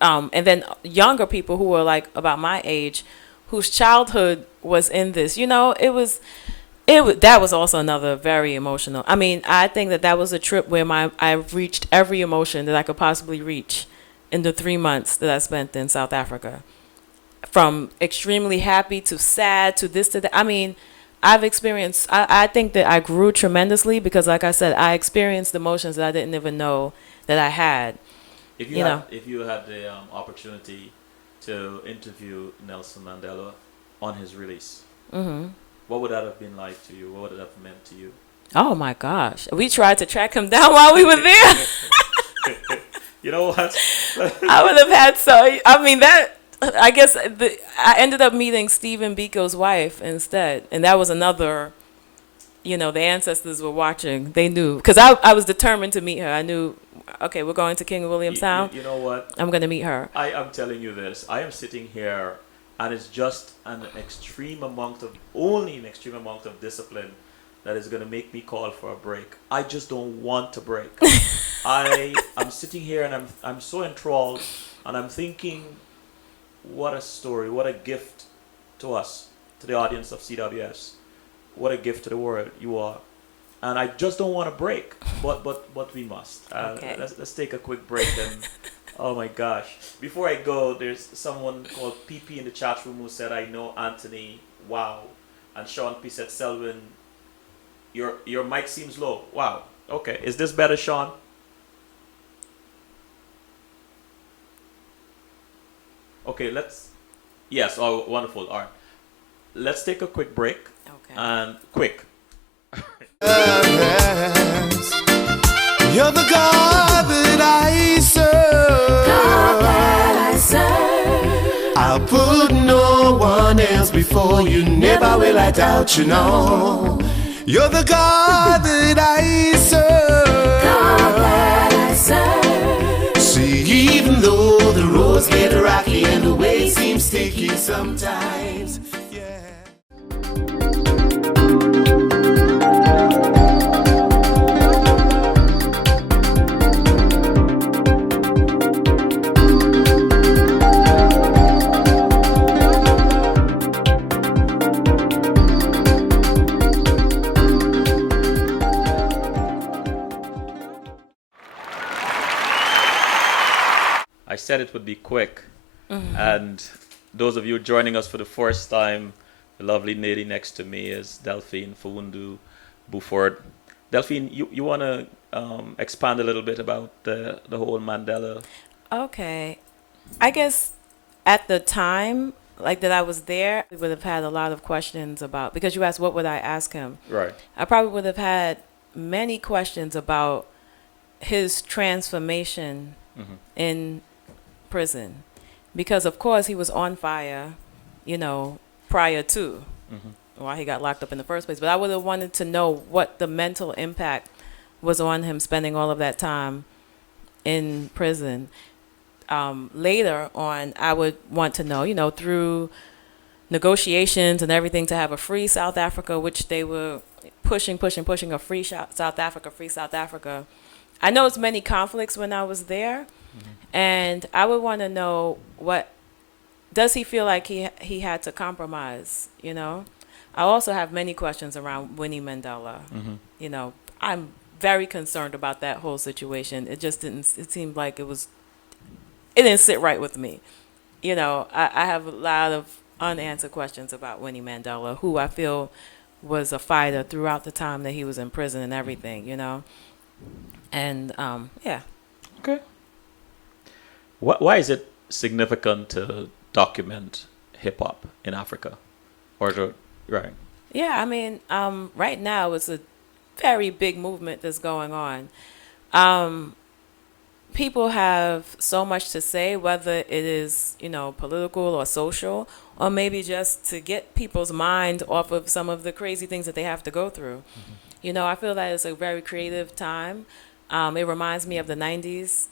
and then younger people who were like about my age, whose childhood was in this. That was also another very emotional. I mean, I think that was a trip where I reached every emotion that I could possibly reach in the 3 months that I spent in South Africa, from extremely happy to sad to this to that. I mean, I've experienced, I think that I grew tremendously because, like I said, I experienced emotions that I didn't even know that I had. If you had the opportunity to interview Nelson Mandela on his release, what would that have been like to you? What would it have meant to you? Oh my gosh. We tried to track him down while we were there. You know what? I would have had I guess I ended up meeting Stephen Biko's wife instead. And that was another, the ancestors were watching. They knew. Because I was determined to meet her. I knew, okay, we're going to King Williamstown. You know what? I'm going to meet her. I am telling you this. I am sitting here, and it's just only an extreme amount of discipline that is going to make me call for a break. I just don't want to break. I'm sitting here, and I'm so enthralled, and I'm thinking, what a story, what a gift to us, to the audience of CWS. What a gift to the world you are. And I just don't want to break, but we must. Okay. Let's take a quick break and oh my gosh. Before I go, there's someone called PP in the chat room who said, I know Anthony. Wow. And Sean P said, Selwyn, your mic seems low. Wow. Okay. Is this better, Sean? Okay, yes, oh, wonderful. All right. Let's take a quick break. Okay. And quick. You're the God that I serve. God that I serve. I'll put no one else before you. Never will I doubt you, no. You're the God that I serve. God that I serve. See, even though the roads get rocky and the way seems sticky sometimes, yeah. I said it would be quick. And those of you joining us for the first time, the lovely lady next to me is Delphine Fawundu Buford. Delphine, you want to expand a little bit about the whole Mandela? Okay. I guess at the time, like that I was there, we would have had a lot of questions about, because you asked what would I ask him. Right. I probably would have had many questions about his transformation in prison. Because, of course, he was on fire, prior to why he got locked up in the first place. But I would have wanted to know what the mental impact was on him spending all of that time in prison. Later on, I would want to know, through negotiations and everything, to have a free South Africa, which they were pushing a free South Africa. I know it's many conflicts when I was there, and I would want to know, what does he feel like he had to compromise, I also have many questions around Winnie Mandela. I'm very concerned about that whole situation. It seemed like it didn't sit right with me. I have a lot of unanswered questions about Winnie Mandela, who I feel was a fighter throughout the time that he was in prison and everything, And, yeah. Okay. Why is it significant to document hip hop in Africa? Right. Yeah, I mean, right now it's a very big movement that's going on. People have so much to say, whether it is, political or social, or maybe just to get people's mind off of some of the crazy things that they have to go through. I feel that it's a very creative time. It reminds me of the 90s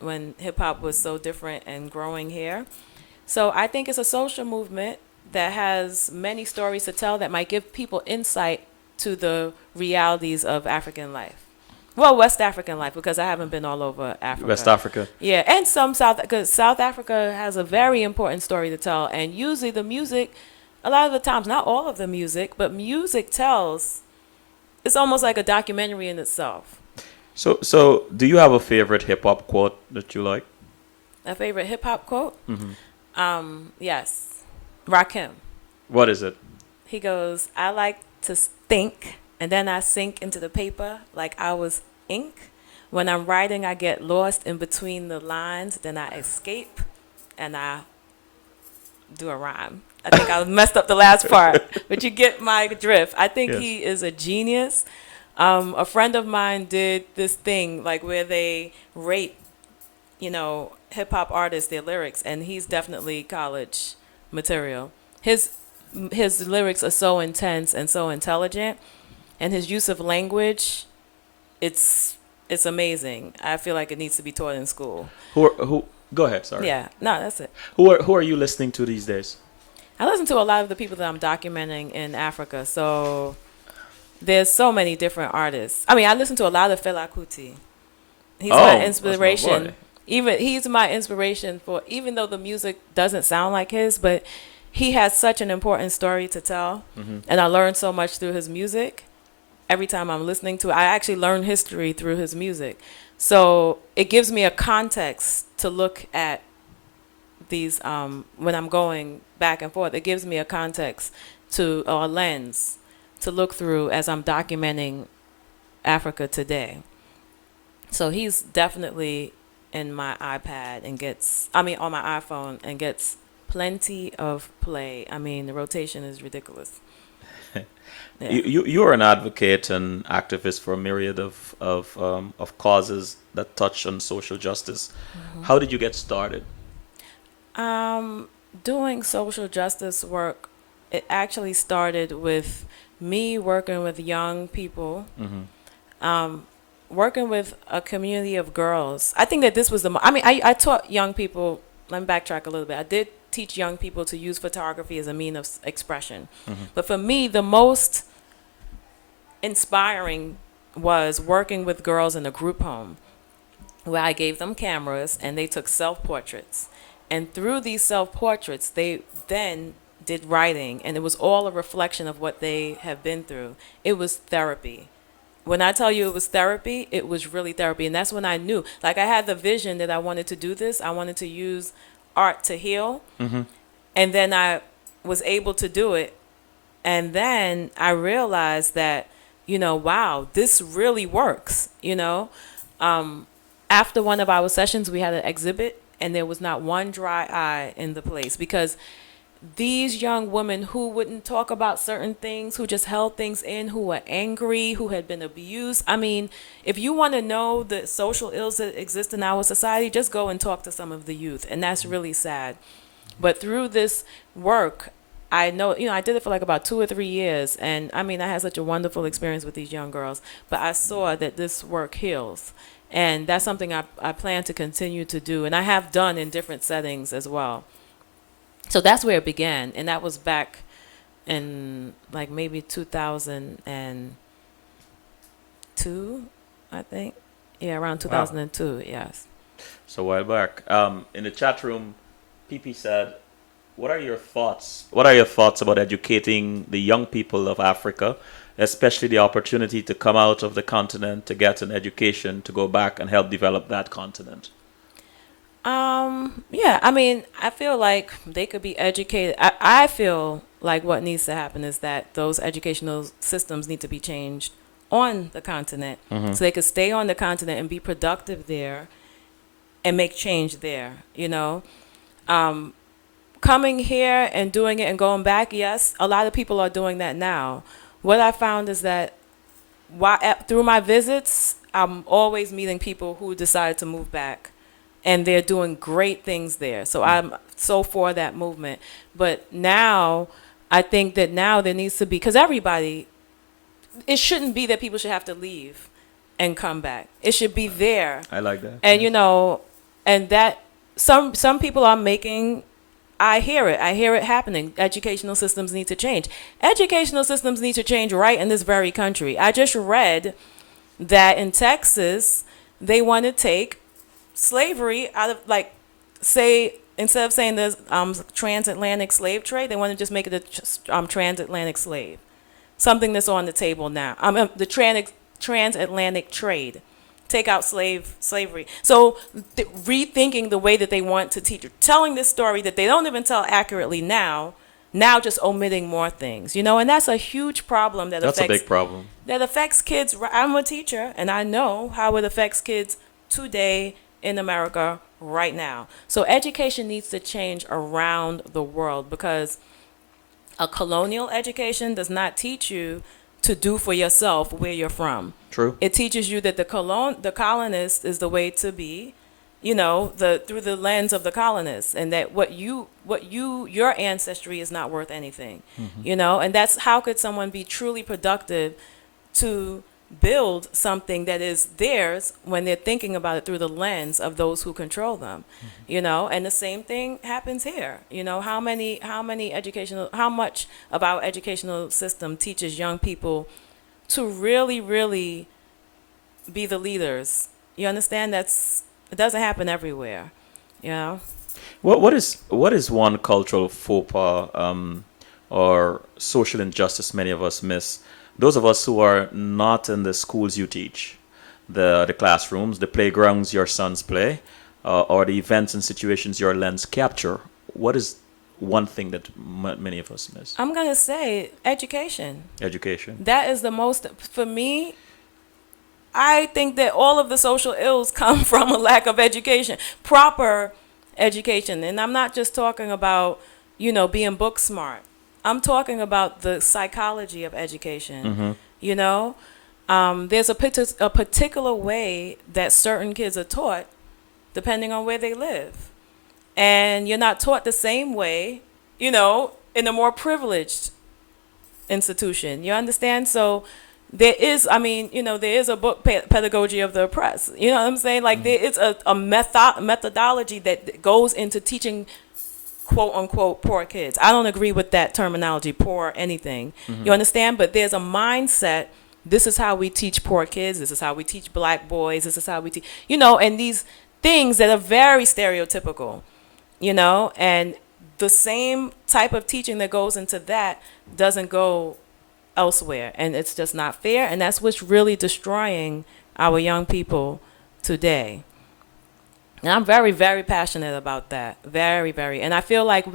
when hip hop was so different and growing here. So I think it's a social movement that has many stories to tell that might give people insight to the realities of African life. Well, West African life, because I haven't been all over Africa. West Africa. Yeah, and because South Africa has a very important story to tell. And usually the music, a lot of the times, not all of the music, but music tells, it's almost like a documentary in itself. So do you have a favorite hip hop quote that you like? A favorite hip hop quote? Yes. Rakim. What is it? He goes, I like to think, and then I sink into the paper like I was ink. When I'm writing, I get lost in between the lines. Then I escape, and I do a rhyme. I think I messed up the last part, but you get my drift. I think he is a genius. A friend of mine did this thing, like where they rate, hip hop artists, their lyrics, and he's definitely college material. His lyrics are so intense and so intelligent, and his use of language, it's amazing. I feel like it needs to be taught in school. Who? Go ahead. Sorry. Yeah. No, that's it. Who are you listening to these days? I listen to a lot of the people that I'm documenting in Africa. So there's so many different artists. I mean, I listen to a lot of Fela Kuti. He's my inspiration. He's my inspiration for, even though the music doesn't sound like his, but he has such an important story to tell. And I learned so much through his music. Every time I'm listening to it, I actually learn history through his music. So it gives me a context to look at these, when I'm going back and forth, it gives me a context or a lens to look through as I'm documenting Africa today. So he's definitely in my iPad on my iPhone, and gets plenty of play. I mean, the rotation is ridiculous. Yeah. You are an advocate and activist for a myriad of causes that touch on social justice. How did you get started? Doing social justice work, it actually started with me working with young people, working with a community of girls. I think that this was I taught young people, let me backtrack a little bit. I did teach young people to use photography as a means of expression. But for me, the most inspiring was working with girls in a group home, where I gave them cameras and they took self-portraits. And through these self-portraits, they then did writing, and it was all a reflection of what they have been through. It was therapy. When I tell you it was therapy, it was really therapy. And that's when I knew, like, I had the vision that I wanted to do this. I wanted to use art to heal. And then I was able to do it. And then I realized that wow, this really works, After one of our sessions, we had an exhibit, and there was not one dry eye in the place, because these young women who wouldn't talk about certain things, who just held things in, who were angry, who had been abused. I mean, if you want to know the social ills that exist in our society, just go and talk to some of the youth. And that's really sad. But through this work, I know, I did it for like about 2 or 3 years. And I mean, I had such a wonderful experience with these young girls. But I saw that this work heals. And that's something I plan to continue to do. And I have done in different settings as well. So that's where it began, and that was back in like maybe 2002, I think. Yeah, around 2002, yes. So a while back. In the chat room, PP said, what are your thoughts? What are your thoughts about educating the young people of Africa, especially the opportunity to come out of the continent, to get an education, to go back and help develop that continent? Yeah, I mean, I feel like they could be educated. I feel like what needs to happen is that those educational systems need to be changed on the continent, so they could stay on the continent and be productive there and make change there, Coming here and doing it and going back, yes, a lot of people are doing that now. What I found is that through my visits, I'm always meeting people who decided to move back. And they're doing great things there. So I'm so for that movement. But now, I think that now there needs to be, because it shouldn't be that people should have to leave and come back. It should be there. I like that. And, and that some people are making, I hear it happening. Educational systems need to change. Educational systems need to change right in this very country. I just read that in Texas, they want to take slavery out of, like, say, instead of saying the transatlantic slave trade, they want to just make it a transatlantic slave. Something that's on the table now. The transatlantic trade. Take out slavery. So rethinking the way that they want to teach, telling this story that they don't even tell accurately now just omitting more things, and that's a huge problem That's a big problem. That affects kids. I'm a teacher, and I know how it affects kids today in America right now. So education needs to change around the world, because a colonial education does not teach you to do for yourself where you're from. True. It teaches you that the colonist is the way to be, through the lens of the colonists, and that your ancestry is not worth anything, and that's how could someone be truly productive to build something that is theirs when they're thinking about it through the lens of those who control them, and the same thing happens here. How much of our educational system teaches young people to really, really be the leaders? You understand? It doesn't happen everywhere, What is one cultural faux pas or social injustice many of us miss? Those of us who are not in the schools you teach, the classrooms, the playgrounds your sons play, or the events and situations your lens capture, what is one thing that many of us miss? I'm going to say education. Education. That is the most, for me, I think that all of the social ills come from a lack of education, proper education. And I'm not just talking about, being book smart. I'm talking about the psychology of education. There's a particular way that certain kids are taught depending on where they live. And you're not taught the same way, in a more privileged institution. You understand? So there is a book, Pedagogy of the Oppressed. You know what I'm saying? Like, there is a methodology that goes into teaching quote unquote poor kids. I don't agree with that terminology, poor anything. You understand? But there's a mindset. This is how we teach poor kids. This is how we teach black boys. This is how we teach, and these things that are very stereotypical, and the same type of teaching that goes into that doesn't go elsewhere. And it's just not fair. And that's what's really destroying our young people today. And I'm very, very passionate about that. Very, very. And I feel like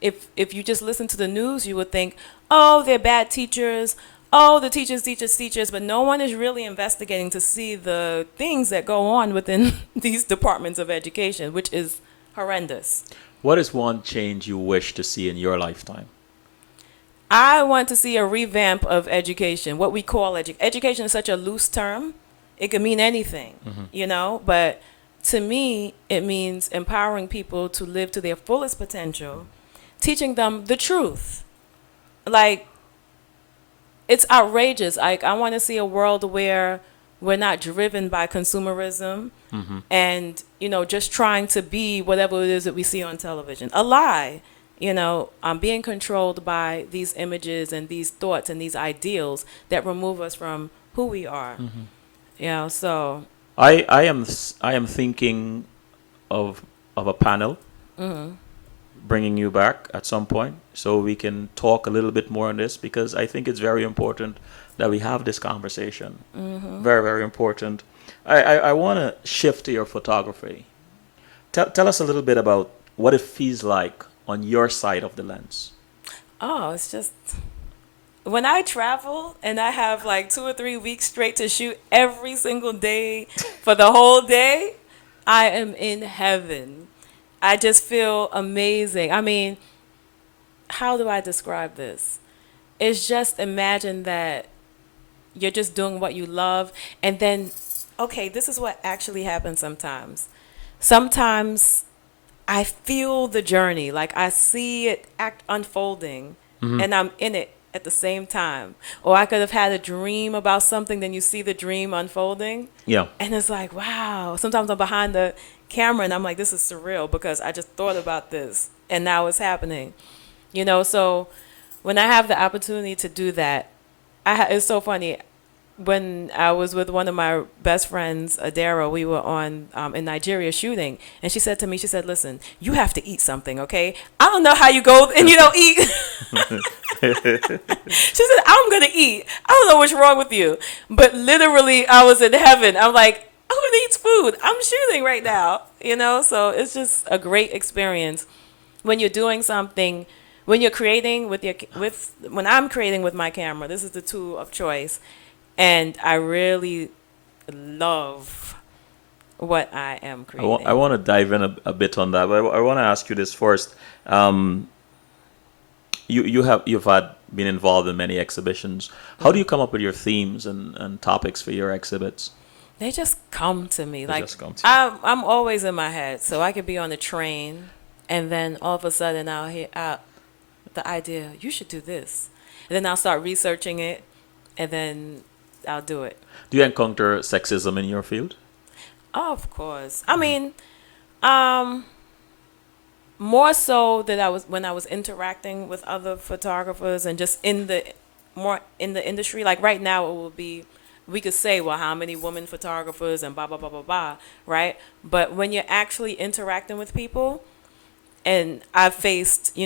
if you just listen to the news, you would think, oh, they're bad teachers. oh, the teachers, but no one is really investigating to see the things that go on within these departments of education, which is horrendous. What is one change you wish to see in your lifetime? I want to see a revamp of education. What we call education is such a loose term. It can mean anything, but to me, it means empowering people to live to their fullest potential, teaching them the truth. Like, it's outrageous. Like, I want to see a world where we're not driven by consumerism and, just trying to be whatever it is that we see on television. A lie. I'm being controlled by these images and these thoughts and these ideals that remove us from who we are. So I am thinking of a panel bringing you back at some point so we can talk a little bit more on this, because I think it's very important that we have this conversation. Very, very important. I want to shift to your photography. Tell us a little bit about what it feels like on your side of the lens. Oh, it's just when I travel and I have like 2 or 3 weeks straight to shoot every single day for the whole day, I am in heaven. I just feel amazing. I mean, how do I describe this? It's just, imagine that you're just doing what you love, and then, okay, this is what actually happens sometimes. Sometimes I feel the journey, like I see it unfolding, and I'm in it at the same time. Or I could have had a dream about something, then you see the dream unfolding. Yeah. And it's like, wow. Sometimes I'm behind the camera and I'm like, this is surreal because I just thought about this and now it's happening. So when I have the opportunity to do that, it's so funny. When I was with one of my best friends, Adara, we were on in Nigeria shooting, and she said to me, listen, you have to eat something, okay? I don't know how you go and you don't eat. She said, I'm going to eat. I don't know what's wrong with you. But literally, I was in heaven. I'm like, who needs food? I'm shooting right now, So it's just a great experience when you're doing something, when you're creating when I'm creating with my camera. This is the tool of choice. And I really love what I am creating. I want to dive in a bit on that, but I want to ask you this first. You've been involved in many exhibitions. How do you come up with your themes and topics for your exhibits? They just come to me. I'm always in my head, so I could be on a train, and then all of a sudden I'll hear the idea, you should do this. And then I'll start researching it, and then I'll do it. Do you encounter sexism in your field? Oh, of course. I mean, more so that when I was interacting with other photographers and just in the industry. Like right now, it will be, we could say, well, how many women photographers and blah, blah, blah, blah, blah, right? But when you're actually interacting with people, and I've faced,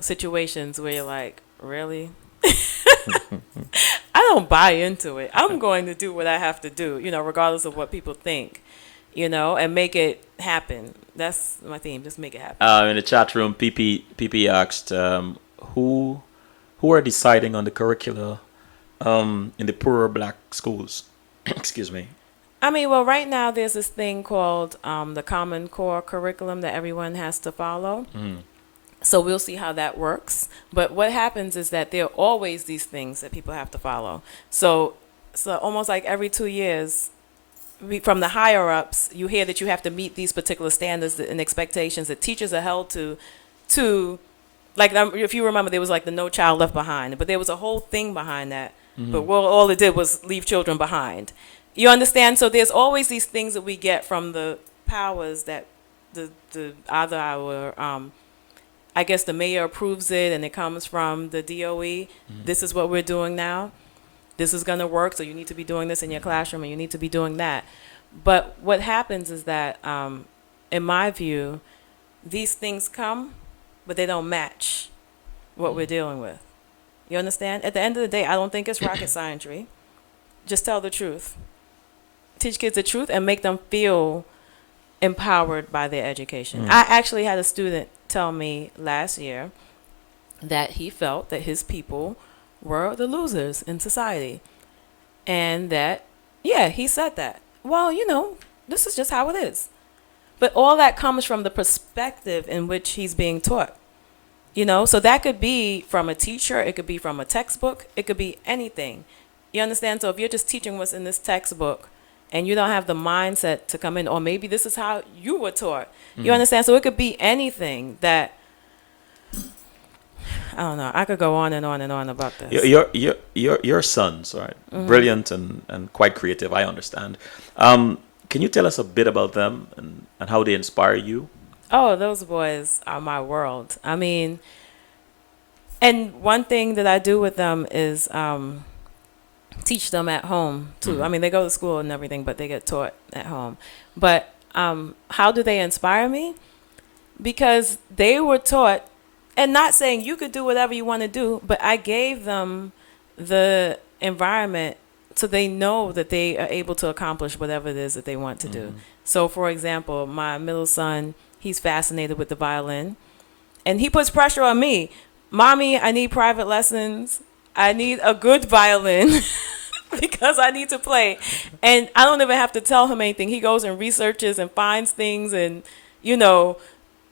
situations where you're like, really? I don't buy into it. I'm going to do what I have to do, regardless of what people think, and make it happen. That's my theme. Just make it happen. In the chat room, PP asked, who are deciding on the curricula in the poorer black schools? Excuse me. I mean, well, right now there's this thing called the Common Core curriculum that everyone has to follow. So we'll see how that works. But what happens is that there are always these things that people have to follow. So almost like every 2 years, from the higher ups, you hear that you have to meet these particular standards and expectations that teachers are held to, like, if you remember, there was like the No Child Left Behind, but there was a whole thing behind that. But all it did was leave children behind. You understand? So there's always these things that we get from the powers that the either our I guess the mayor approves it and it comes from the DOE. This is what we're doing now. This is going to work. So you need to be doing this in your classroom and you need to be doing that. But what happens is that, in my view, these things come, but they don't match what we're dealing with. You understand? At the end of the day, I don't think it's rocket science. Just tell the truth. Teach kids the truth and make them feel empowered by their education. I actually had a student tell me last year that he felt that his people were the losers in society. And that, yeah, he said that. Well, this is just how it is. But all that comes from the perspective in which he's being taught. So that could be from a teacher, it could be from a textbook, it could be anything. You understand? So if you're just teaching what's in this textbook and you don't have the mindset to come in, or maybe this is how you were taught. You understand? So it could be anything that, I don't know. I could go on and on and on about this. Your sons, right? Brilliant and quite creative, I understand. Can you tell us a bit about them and how they inspire you? Oh, those boys are my world. I mean, and one thing that I do with them is teach them at home too. I mean, they go to school and everything, but they get taught at home. But how do they inspire me? Because they were taught, and not saying you could do whatever you want to do, but I gave them the environment so they know that they are able to accomplish whatever it is that they want to do. So, for example, my middle son, he's fascinated with the violin, and he puts pressure on me. Mommy, I need private lessons. I need a good violin because I need to play. And I don't even have to tell him anything. He goes and researches and finds things, and,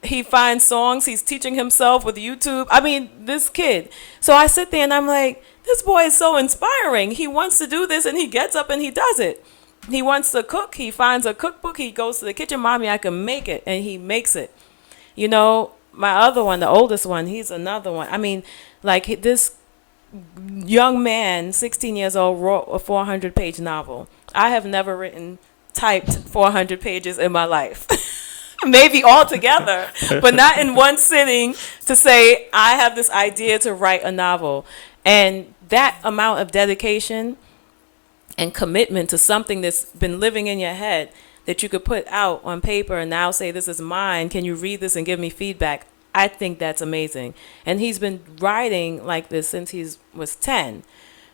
he finds songs. He's teaching himself with YouTube. I mean, this kid. So I sit there and I'm like, this boy is so inspiring. He wants to do this and he gets up and he does it. He wants to cook. He finds a cookbook. He goes to the kitchen. Mommy, I can make it. And he makes it. My other one, the oldest one, he's another one. I mean, like this young man, 16 years old, wrote a 400-page novel. I have never typed 400 pages in my life. Maybe all together, but not in one sitting to say, I have this idea to write a novel. And that amount of dedication and commitment to something that's been living in your head that you could put out on paper and now say, this is mine. Can you read this and give me feedback? I think that's amazing. And he's been writing like this since he was 10,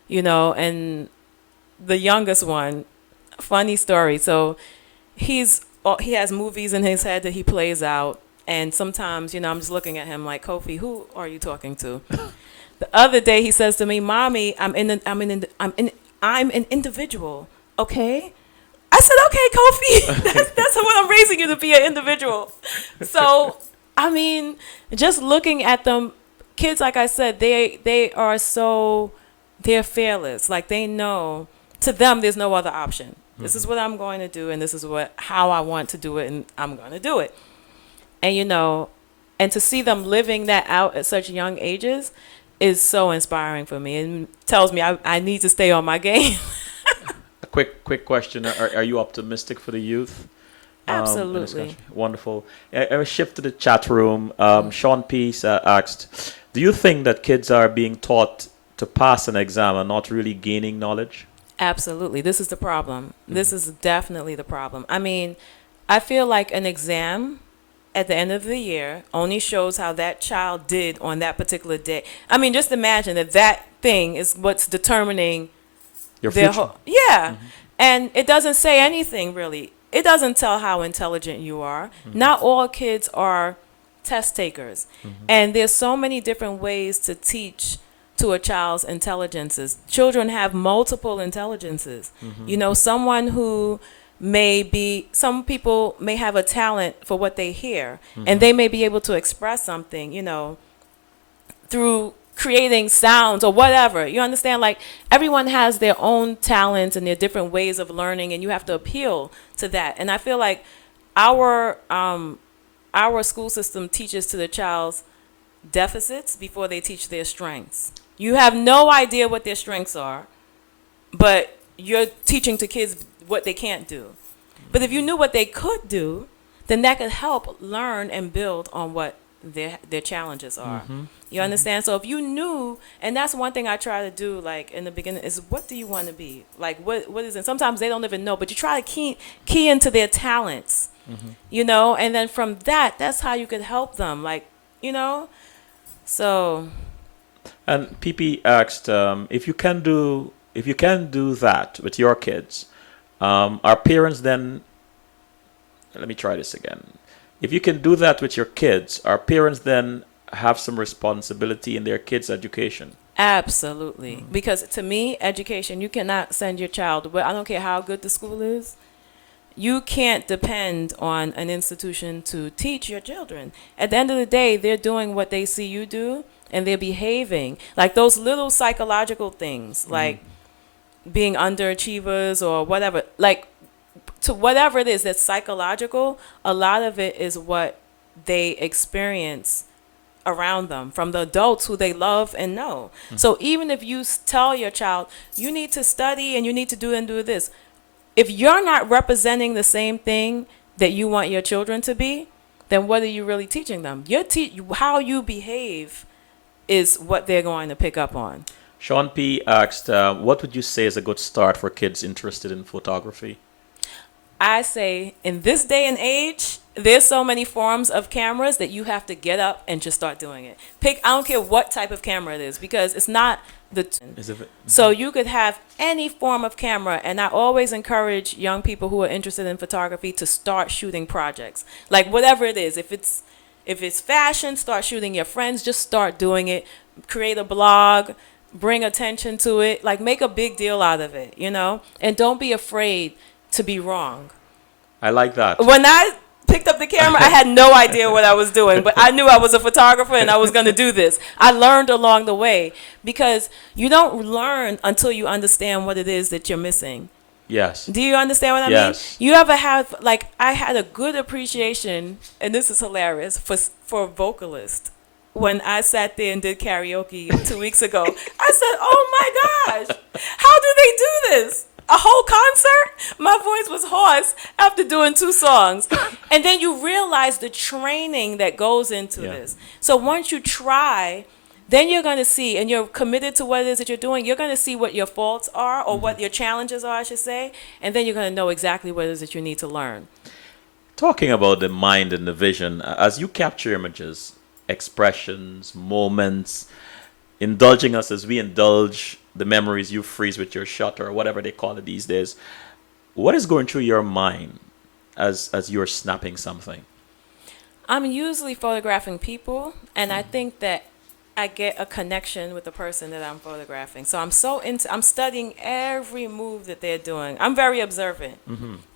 and the youngest one, funny story. So he has movies in his head that he plays out. And sometimes, I'm just looking at him like, Kofi, who are you talking to? The other day he says to me, Mommy, I'm an individual. Okay. I said, okay, Kofi, that's what I'm raising you to be, an individual. So, I mean, just looking at them, kids, like I said, they are they're fearless. Like they know, to them, there's no other option. This is what I'm going to do, and this is how I want to do it, and I'm going to do it. And, and to see them living that out at such young ages is so inspiring for me, and tells me I need to stay on my game. A quick question. Are you optimistic for the youth? Absolutely. Wonderful. I shift to the chat room. Sean Peace asked, do you think that kids are being taught to pass an exam and not really gaining knowledge? Absolutely. This is the problem. This is definitely the problem. I mean, I feel like an exam at the end of the year only shows how that child did on that particular day. I mean, just imagine that thing is what's determining your future. And it doesn't say anything really. It doesn't tell how intelligent you are. Not all kids are test takers. And there's so many different ways to teach to a child's intelligences. Children have multiple intelligences. Someone who some people may have a talent for what they hear, and they may be able to express something, through creating sounds or whatever. You understand? Like everyone has their own talents and their different ways of learning, and you have to appeal to that. And I feel like our school system teaches to the child's deficits before they teach their strengths. You have no idea what their strengths are, but you're teaching to kids what they can't do. But if you knew what they could do, then that could help learn and build on what their challenges are. You understand? So if you knew, and that's one thing I try to do, like in the beginning, is what do you want to be? Like what is it? Sometimes they don't even know, but you try to key into their talents, and then from that's how you could help them. Like, so. And PP asked, if you can do that with your kids, are parents then? Let me try this again. If you can do that with your kids, are parents then have some responsibility in their kids' education? Absolutely. Because to me, education, you cannot send your child, I don't care how good the school is, you can't depend on an institution to teach your children. At the end of the day, they're doing what they see you do and they're behaving. Like those little psychological things, like being underachievers or whatever, like to whatever it is that's psychological, a lot of it is what they experience around them from the adults who they love and know. So even if you tell your child, you need to study and you need to do and do this, if you're not representing the same thing that you want your children to be, then what are you really teaching them? How you behave is what they're going to pick up on. Sean P. asked, what would you say is a good start for kids interested in photography? I say in this day and age, there's so many forms of cameras that you have to get up and just start doing it. I don't care what type of camera it is, because it's not so you could have any form of camera, and I always encourage young people who are interested in photography to start shooting projects. Like whatever it is, if it's fashion, start shooting your friends, just start doing it. Create a blog, bring attention to it, like make a big deal out of it, and don't be afraid to be wrong. I like that. When I picked up the camera, I had no idea what I was doing, but I knew I was a photographer and I was going to do this. I learned along the way, because you don't learn until you understand what it is that you're missing. Yes. Do you understand what I mean? You ever have, like, I had a good appreciation, and this is hilarious, for vocalists. When I sat there and did karaoke 2 weeks ago, I said, oh my gosh, how do they do this? A whole concert? My voice was hoarse after doing 2 songs. And then you realize the training that goes into this. So once you try, then you're going to see, and you're committed to what it is that you're doing, you're going to see what your faults are, or what your challenges are, I should say, and then you're going to know exactly what it is that you need to learn. Talking about the mind and the vision, as you capture images, expressions, moments, indulging us as we indulge the memories you freeze with your shutter, or whatever they call it these days, what is going through your mind as you're snapping something? I'm usually photographing people, and I think that I get a connection with the person that I'm photographing. So I'm studying every move that they're doing. I'm very observant.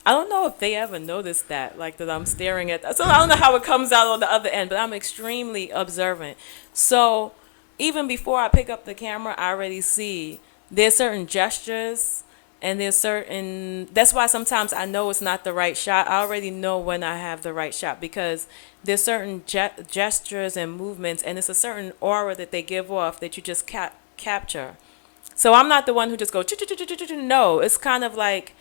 I don't know if they ever noticed that, like that I'm staring at. So I don't know how it comes out on the other end, but I'm extremely observant. So even before I pick up the camera, I already see there's certain gestures, and that's why sometimes I know it's not the right shot. I already know when I have the right shot, because there's certain gestures and movements, and it's a certain aura that they give off that you just capture. So I'm not the one who just goes, no, it's kind of like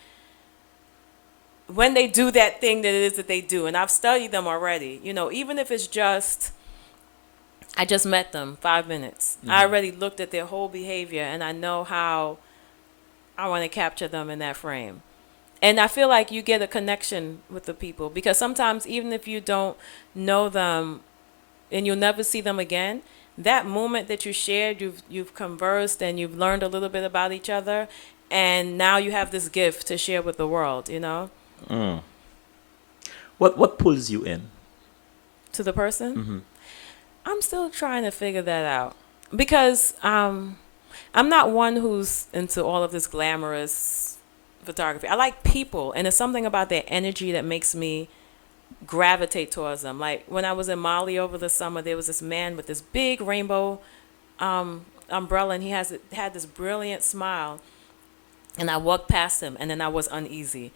when they do that thing that it is that they do, and I've studied them already, even if it's just, I just met them 5 minutes. I already looked at their whole behavior, and I know how I want to capture them in that frame. And I feel like you get a connection with the people, because sometimes even if you don't know them and you'll never see them again, that moment that you shared, you've conversed and you've learned a little bit about each other, and now you have this gift to share with the world, What pulls you in? To the person? I'm still trying to figure that out, because I'm not one who's into all of this glamorous photography. I like people, and there's something about their energy that makes me gravitate towards them. Like when I was in Mali over the summer, there was this man with this big rainbow umbrella, and he had this brilliant smile, and I walked past him, and then I was uneasy.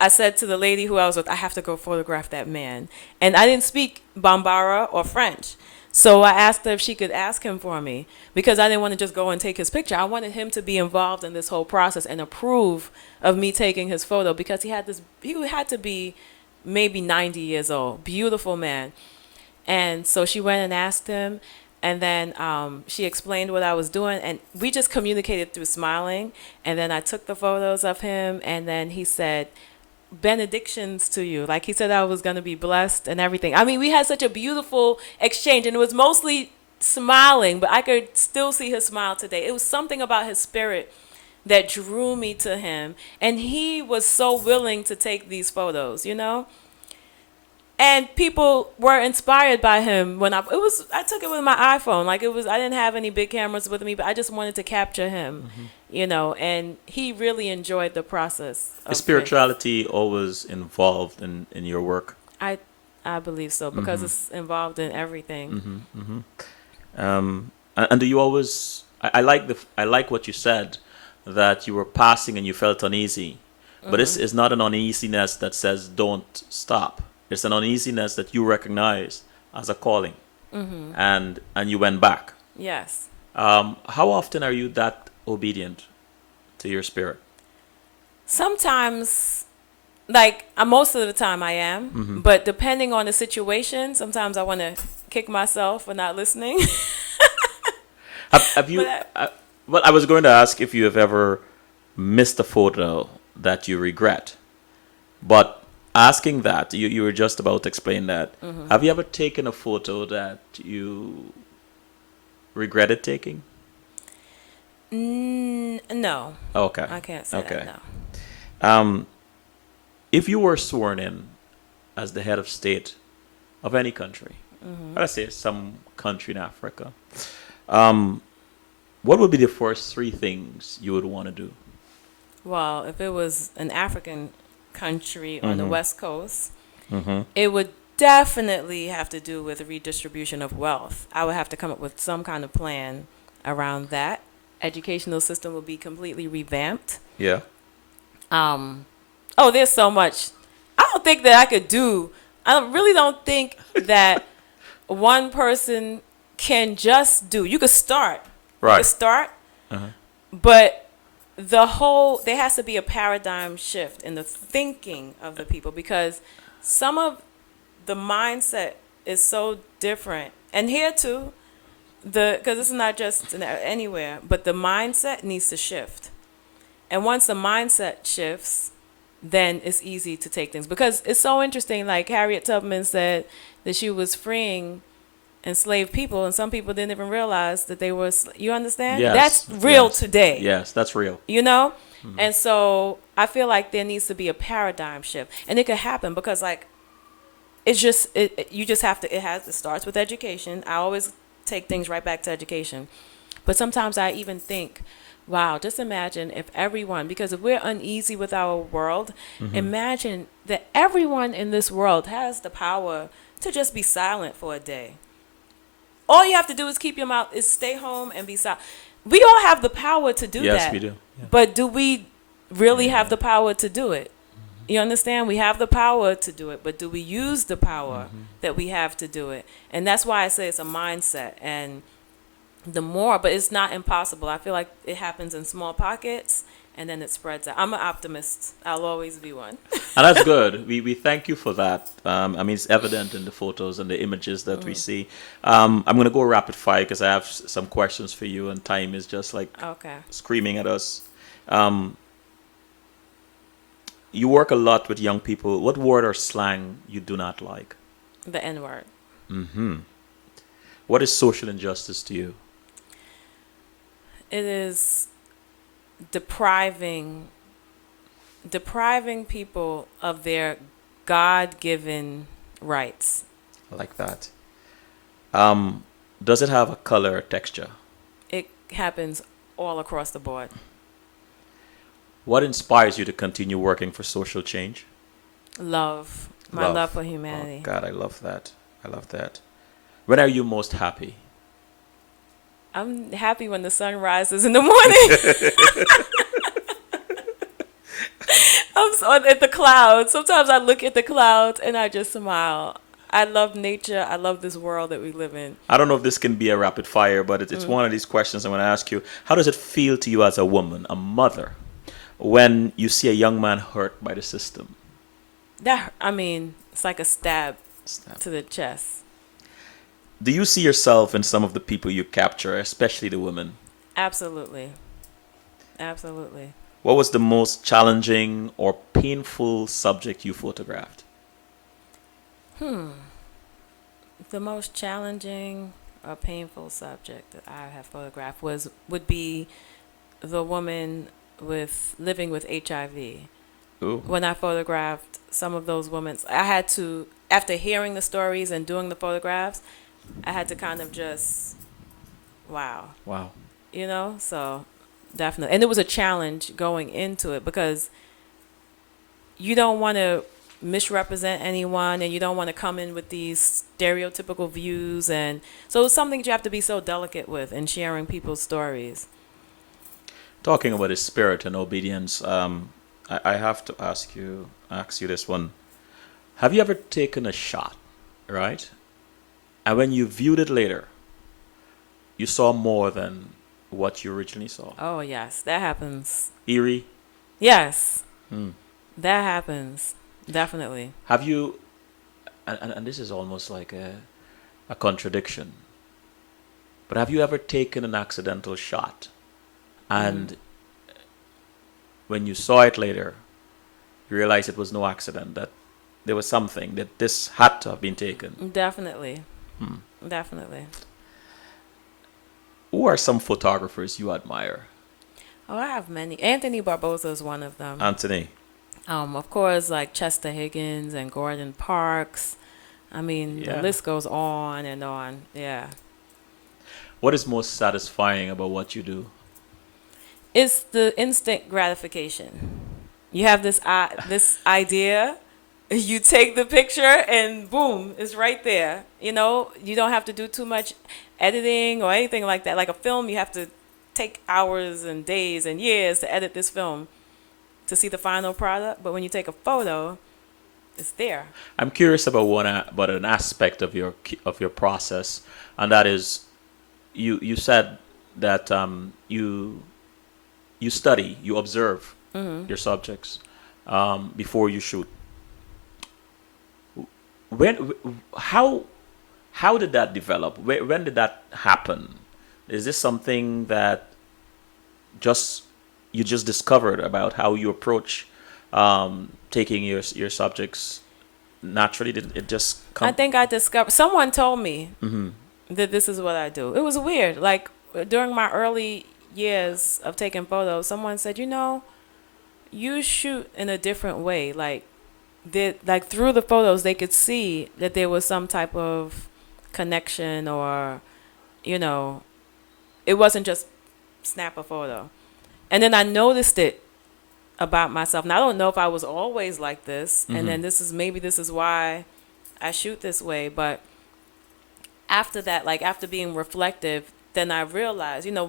I said to the lady who I was with, I have to go photograph that man. And I didn't speak Bambara or French. So I asked her if she could ask him for me, because I didn't want to just go and take his picture. I wanted him to be involved in this whole process and approve of me taking his photo, because he had to be maybe 90 years old. Beautiful man. And so she went and asked him, and then she explained what I was doing, and we just communicated through smiling. And then I took the photos of him, and then he said, benedictions to you. Like he said I was going to be blessed and everything. I mean, we had such a beautiful exchange, and it was mostly smiling, but I could still see his smile today. It was something about his spirit that drew me to him, and he was so willing to take these photos, And people were inspired by him when I took it with my iPhone. Like I didn't have any big cameras with me, but I just wanted to capture him, and he really enjoyed the process. Is spirituality always involved in your work? I believe so, because it's involved in everything. And do you always? I like what you said, that you were passing and you felt uneasy, but this is not an uneasiness that says don't stop. It's an uneasiness that you recognize as a calling, and you went back. Yes. How often are you that obedient to your spirit? Sometimes, like most of the time I am, but depending on the situation, sometimes I want to kick myself for not listening. Have you? Well, I was going to ask if you have ever missed a photo that you regret, but asking that, you were just about to explain that. Have you ever taken a photo that you regretted taking? No. Okay. I can't say that, no. If you were sworn in as the head of state of any country, let's say some country in Africa, what would be the first three things you would want to do? Well, if it was an African country on the West Coast, it would definitely have to do with redistribution of wealth. I would have to come up with some kind of plan around that. Educational system would be completely revamped. Yeah. There's so much. I don't think that I could do. I really don't think that one person can just do. You could start. Right. You could start. But there has to be a paradigm shift in the thinking of the people, because some of the mindset is so different. And here too, because it's not just anywhere, but the mindset needs to shift. And once the mindset shifts, then it's easy to take things. Because it's so interesting, like Harriet Tubman said that she was freeing enslaved people, and some people didn't even realize that they were, you understand? Yes. That's real Yes. today. Yes, that's real. And so I feel like there needs to be a paradigm shift. And it could happen because, like, it's just, you just have to, it starts with education. I always take things right back to education. But sometimes I even think, wow, just imagine if everyone, because if we're uneasy with our world, imagine that everyone in this world has the power to just be silent for a day. All you have to do is keep your mouth, is stay home and be silent. We all have the power to do that. Yes, we do. Yeah. But do we really have the power to do it? You understand? We have the power to do it, but do we use the power that we have to do it? And that's why I say it's a mindset. And but it's not impossible. I feel like it happens in small pockets, and then it spreads out. I'm an optimist. I'll always be one. And that's good. We thank you for that. It's evident in the photos and the images that we see. I'm going to go rapid fire because I have some questions for you, and time is just like screaming at us. You work a lot with young people. What word or slang you do not like? The N-word. What is social injustice to you? It is depriving people of their God-given rights. I like that. Does it have a color or texture? It happens all across the board. What inspires you to continue working for social change? Love. My love for humanity. Oh, God, I love that. I love that. When are you most happy? I'm happy when the sun rises in the morning. I'm at the clouds. Sometimes I look at the clouds and I just smile. I love nature. I love this world that we live in. I don't know if this can be a rapid fire, but it's one of these questions I want to ask you. How does it feel to you as a woman, a mother, when you see a young man hurt by the system? It's like a stab to the chest. Do you see yourself in some of the people you capture, especially the women? Absolutely. Absolutely. What was the most challenging or painful subject you photographed? The most challenging or painful subject that I have photographed would be the woman living with HIV. Ooh. when I photographed some of those women. I had to, after hearing the stories and doing the photographs, I had to kind of just, wow, Wow. you know? So definitely. And it was a challenge going into it because you don't want to misrepresent anyone and you don't want to come in with these stereotypical views. And so it's something that you have to be so delicate with in sharing people's stories. Talking about his spirit and obedience, I have to ask you this one. Have you ever taken a shot, right? And when you viewed it later, you saw more than what you originally saw? Oh, yes, that happens. Eerie? Yes, Hmm. that happens. Definitely. Have you, and this is almost like a contradiction, but have you ever taken an accidental shot and when you saw it later, you realized it was no accident, that there was something, that this had to have been taken? Definitely. Hmm. Definitely. Who are some photographers you admire? Oh, I have many. Anthony Barbosa is one of them. Anthony. Of course, like Chester Higgins and Gordon Parks. I mean, Yeah. the list goes on and on. Yeah. What is most satisfying about what you do? It's the instant gratification. You have this idea, you take the picture, and boom, it's right there. You know, you don't have to do too much editing or anything like that. Like a film, you have to take hours and days and years to edit this film to see the final product. But when you take a photo, it's there. I'm curious about about an aspect of your process, and that is, you said that you study, you observe your subjects before you shoot. How did that develop? When did that happen? Is this something that you just discovered about how you approach taking your subjects naturally? Did it just come? I think I discovered, someone told me Mm-hmm. that this is what I do. It was weird. Like during my early years of taking photos, someone said, you know, you shoot in a different way. Like through the photos, they could see that there was some type of connection, or, you know, it wasn't just snap a photo. And then I noticed it about myself. And I don't know if I was always like this. And then this is why I shoot this way. But after that, like after being reflective, then I realized, you know,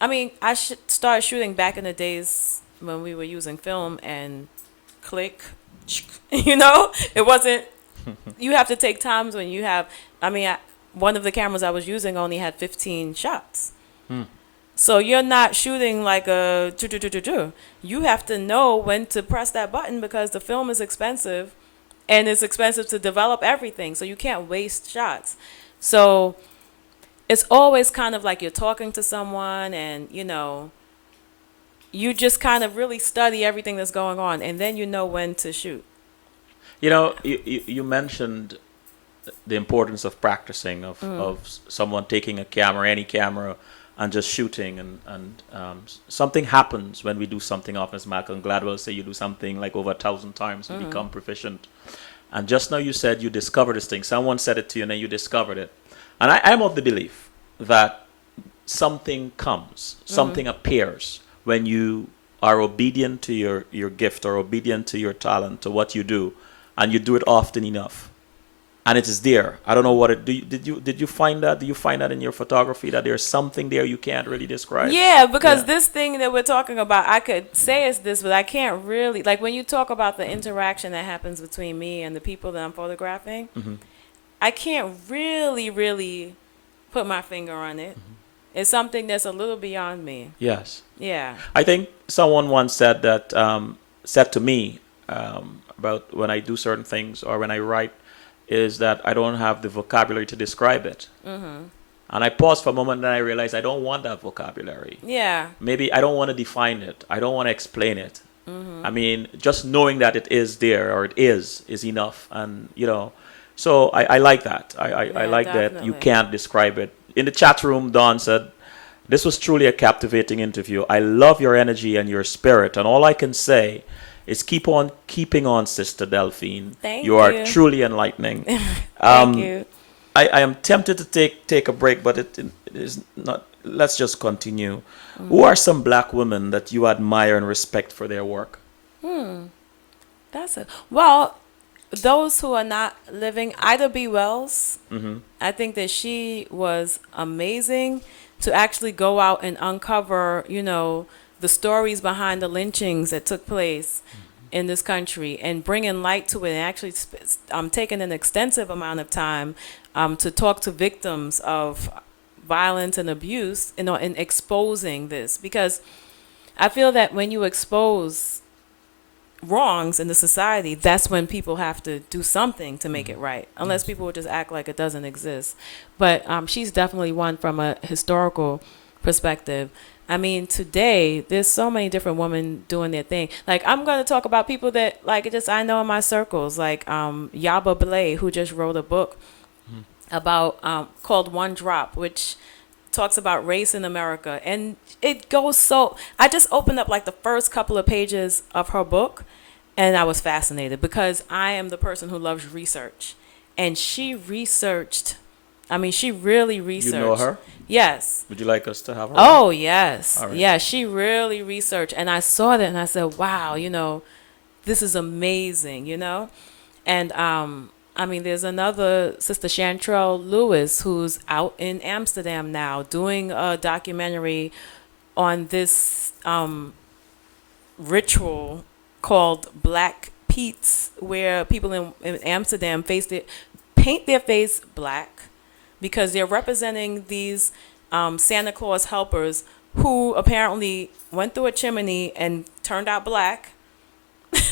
I started shooting back in the days when we were using film and click, you know, it wasn't, you have to take times when you have, one of the cameras I was using only had 15 shots. So you're not shooting like a you have to know when to press that button because the film is expensive and it's expensive to develop everything. So you can't waste shots. So it's always kind of like you're talking to someone and, you know, you just kind of really study everything that's going on and then you know when to shoot. You know, you mentioned the importance of practicing, of someone taking a camera, any camera, and just shooting. And something happens when we do something often. As Malcolm Gladwell say, you do something like over 1,000 times, you become proficient. And just now you said you discovered this thing. Someone said it to you and then you discovered it. And I'm of the belief that something comes, something appears when you are obedient to your gift or obedient to your talent, to what you do, and you do it often enough. And it is there. I don't know what it. Did you find that? Do you find that in your photography that there's something there you can't really describe? Yeah, because this thing that we're talking about, I could say it's this, but I can't really. Like when you talk about the interaction that happens between me and the people that I'm photographing, I can't really put my finger on it. It's something that's a little beyond me. Yes. Yeah. I think someone once said that said to me about when I do certain things or when I write, is that I don't have the vocabulary to describe it. And I paused for a moment and then I realized I don't want that vocabulary. Yeah. Maybe I don't want to define it. I don't want to explain it. I mean, just knowing that it is there or it is enough. And, you know, so I like that. I like that you can't describe it. In the chat room, Don said, this was truly a captivating interview. I love your energy and your spirit. And all I can say is keep on keeping on, Sister Delphine. Thank You are you. truly enlightening. Thank you. I am tempted to take a break, but it is not. Let's just continue. Who are some black women that you admire and respect for their work? That's it. Well, those who are not living, Ida B. Wells, I think that she was amazing to actually go out and uncover, the stories behind the lynchings that took place in this country and bringing light to it, and actually taking an extensive amount of time to talk to victims of violence and abuse, and exposing this, because I feel that when you expose wrongs in the society, that's when people have to do something to make it right, unless people would just act like it doesn't exist. But she's definitely one from a historical perspective. I mean, today there's so many different women doing their thing. Like, I'm going to talk about people that I know in my circles, like Yaba Blay, who just wrote a book about called One Drop, which talks about race in America. And it goes so, I just opened up like the first couple of pages of her book, and I was fascinated because I am the person who loves research. And she researched, she really researched. You know her? Yes. Would you like us to have her? Oh, yes. All right. Yeah, she really researched. And I saw that and I said, wow, this is amazing, And there's another Sister Chantrell Lewis who's out in Amsterdam now doing a documentary on this ritual called Black Pete's, where people in Amsterdam paint their face black because they're representing these Santa Claus helpers who apparently went through a chimney and turned out black.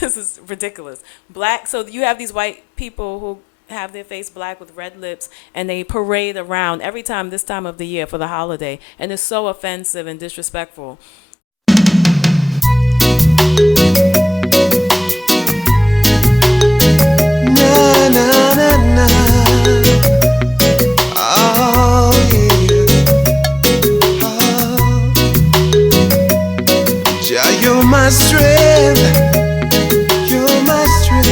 This is ridiculous. Black. So you have these white people who have their face black with red lips, and they parade around every time this time of the year for the holiday. And it's so offensive and disrespectful. Na, na, na, na. Oh, yeah. Oh. Jah, you're my strength. You're my strength.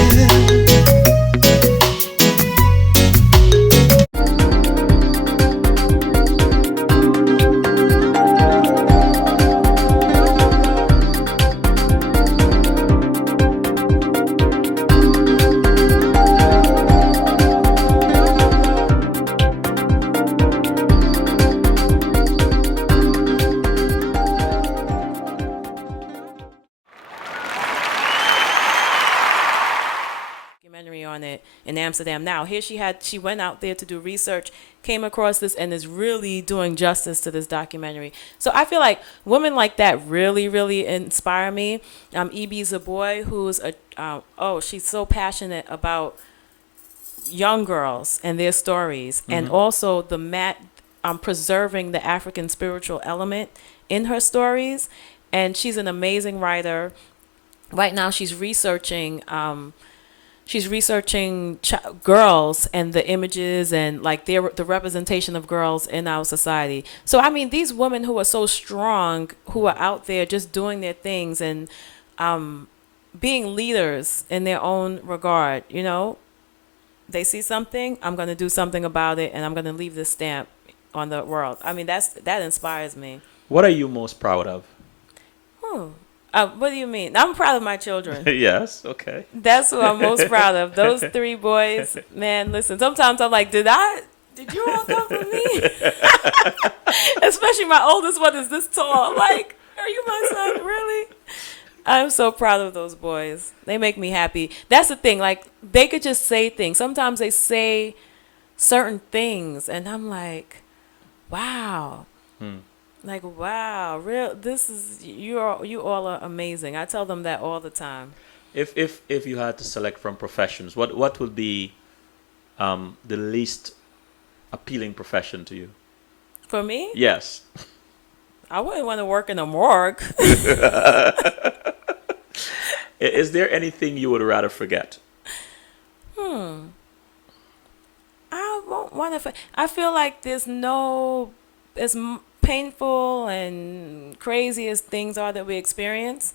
On it in Amsterdam now. Here she went out there to do research, came across this, and is really doing justice to this documentary. So I feel like women like that really, really inspire me. E.B. Zaboy, who's she's so passionate about young girls and their stories, and also preserving the African spiritual element in her stories. And she's an amazing writer. Right now she's researching girls and the images and the representation of girls in our society. So these women who are so strong, who are out there just doing their things and being leaders in their own regard, they see something, I'm going to do something about it, and I'm going to leave this stamp on the world. That inspires me. What are you most proud of? What do you mean? I'm proud of my children. Yes, okay. That's what I'm most proud of. Those 3 boys, man, listen, sometimes I'm like, did you all come from me? Especially my oldest one is this tall. I'm like, are you my son? Really? I'm so proud of those boys. They make me happy. That's the thing. They could just say things. Sometimes they say certain things, and I'm like, wow. Wow, you all are amazing. I tell them that all the time. If you had to select from professions, what would be the least appealing profession to you? For me? Yes. I wouldn't want to work in a morgue. Is there anything you would rather forget? I won't want to. I feel like there's no as painful and crazy as things are that we experience,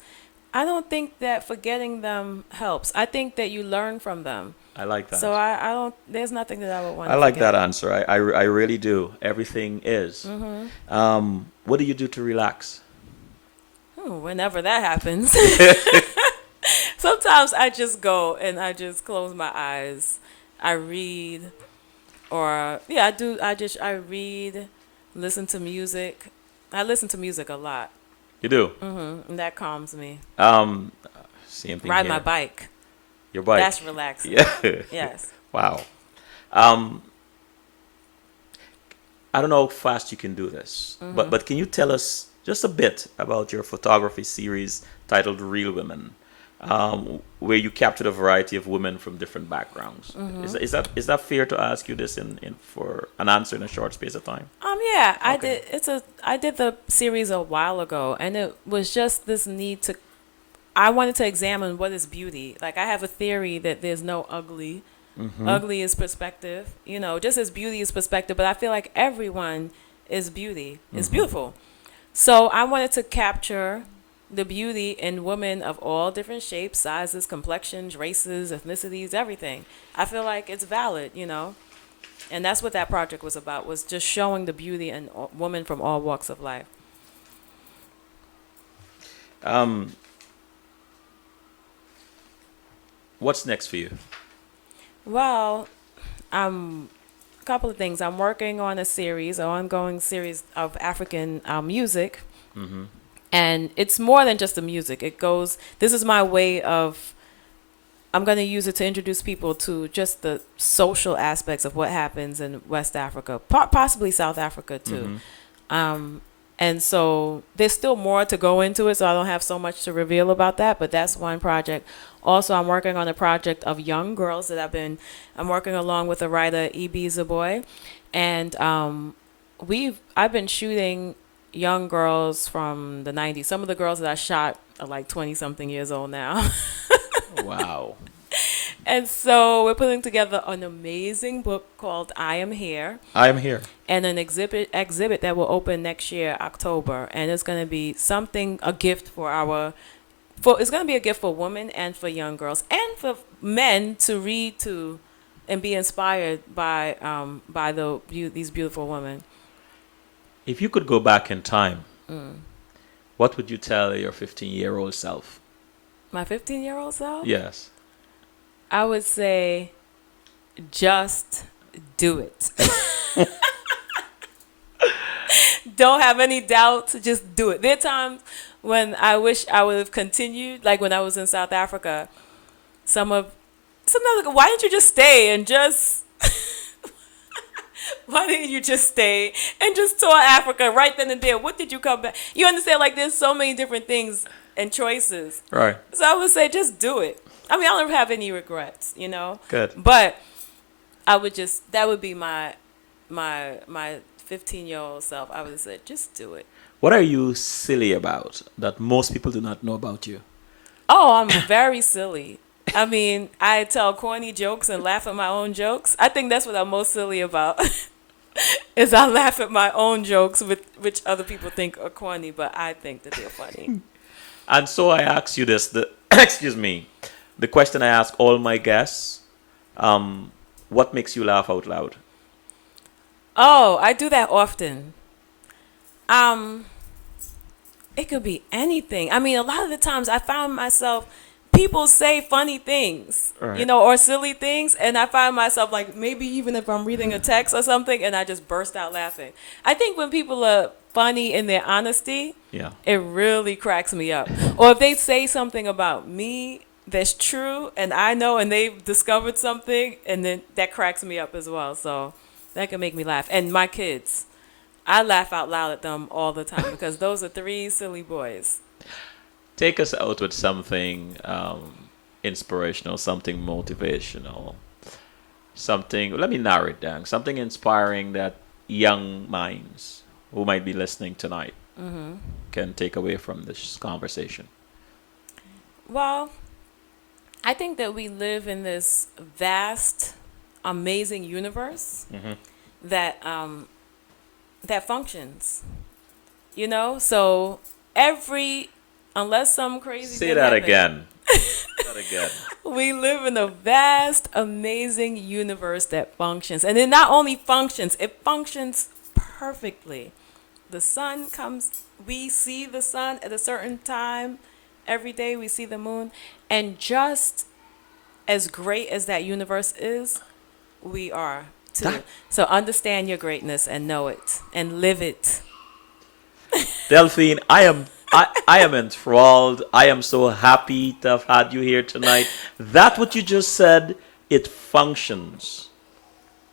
I don't think that forgetting them helps. I think that you learn from them. I like that. So I don't. There's nothing that I would want I to like that forget. answer. I really do. Everything is. What do you do to relax? Whenever that happens. Sometimes I just go and I just close my eyes. I read, or yeah, I do. I read, listen to music. I listen to music a lot, You do. and that calms me. Um, Same thing Ride here. my bike. Your bike. That's relaxing. Yeah. Yes. Wow. Um, I don't know how fast you can do this, but can you tell us just a bit about your photography series titled Real Women, where you captured a variety of women from different backgrounds? Is that fair to ask you this in for an answer in a short space of time? Yeah, Okay. I did the series a while ago, and it was just this need to. I wanted to examine what is beauty. Like, I have a theory that there's no ugly. Ugly is perspective, just as beauty is perspective. But I feel like everyone is beauty. Is beautiful. So I wanted to capture the beauty in women of all different shapes, sizes, complexions, races, ethnicities, everything. I feel like it's valid. And that's what that project was about, was just showing the beauty in women from all walks of life. Um, what's next for you? Well, a couple of things. I'm working on an ongoing series of African music. And it's more than just the music. This is my way of, I'm going to use it to introduce people to just the social aspects of what happens in West Africa, possibly South Africa too. And so there's still more to go into it, so I don't have so much to reveal about that, but that's one project. Also, I'm working on a project of young girls that I'm working along with the writer E.B. Zaboy. And I've been shooting young girls from the 90s. Some of the girls that I shot are like 20-something years old now. Wow. And so we're putting together an amazing book called I Am Here, I am here. and an exhibit that will open next year, October. And it's going to be a gift it's going to be a gift for women and for young girls and for men to read to and be inspired by these beautiful women. If you could go back in time, what would you tell your 15-year-old self? My 15-year-old self? Yes. I would say, just do it. Don't have any doubts. Just do it. There are times when I wish I would have continued, like when I was in South Africa. Sometimes, why didn't you just stay and just... Why didn't you just stay and just tour Africa right then and there? What did you come back? You understand, like, there's so many different things and choices. Right. So I would say just do it. I mean, I don't have any regrets, Good. But that would be my 15-year-old self. I would say just do it. What are you silly about that most people do not know about you? Oh, I'm very silly. I mean, I tell corny jokes and laugh at my own jokes. I think that's what I'm most silly about. Is I laugh at my own jokes, which other people think are corny, but I think that they're funny. And so I ask you this, excuse me, the question I ask all my guests, what makes you laugh out loud? Oh, I do that often. It could be anything. I mean, a lot of the times I find myself, people say funny things, Right. or silly things, and I find myself, like, maybe even if I'm reading a text or something, and I just burst out laughing. I think when people are funny in their honesty, Yeah. it really cracks me up. Or if they say something about me that's true, and I know, and they've discovered something, and then that cracks me up as well. So that can make me laugh. And my kids, I laugh out loud at them all the time because those are three silly boys. Take us out with something inspirational, something motivational, something, let me narrow it down, something inspiring that young minds who might be listening tonight can take away from this conversation. Well, I think that we live in this vast, amazing universe that that functions. So every Unless some crazy Say thing that happens. again. Say that again. We live in a vast, amazing universe that functions. And it not only functions, it functions perfectly. The sun comes, we see the sun at a certain time. Every day we see the moon. And just as great as that universe is, we are too. That- So understand your greatness and know it and live it. Delphine, I am enthralled. I am so happy to have had you here tonight. That what you just said, it functions.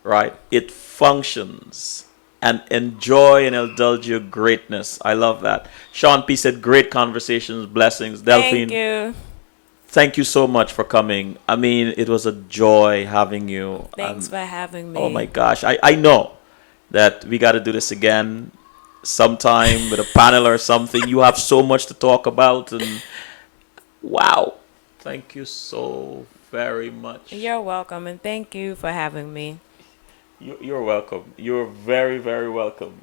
Right? It functions. And enjoy and indulge your greatness. I love that. Sean P said, great conversations, blessings. Delphine, Thank you. thank you so much for coming. I mean, it was a joy having you. Thanks for having me. Oh my gosh. I know that we got to do this again sometime with a panel or something. You have so much to talk about. And wow. Thank you so very much. You're welcome, and thank you for having me. You're welcome. You're very, very welcome.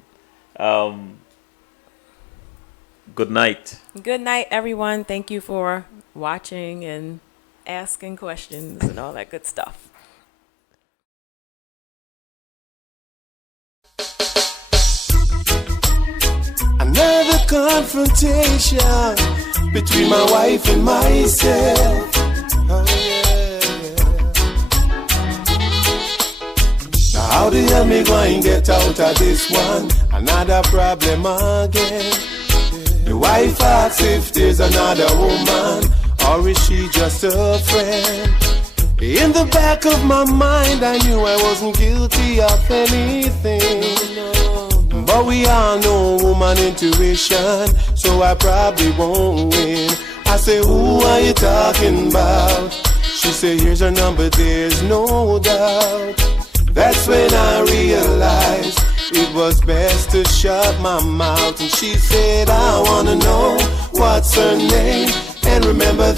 Good night. Good night, everyone. Thank you for watching and asking questions and all that good stuff. Another confrontation between my wife and myself. Oh, yeah. Now how the hell me going get out of this one? Another problem again. The wife asks if there's another woman, or is she just a friend? In the back of my mind, I knew I wasn't guilty of anything. But we all know woman intuition, so I probably won't win. I say, who are you talking about? She said, here's her number, there's no doubt. That's when I realized it was best to shut my mouth. And she said, I wanna know what's her name, and remember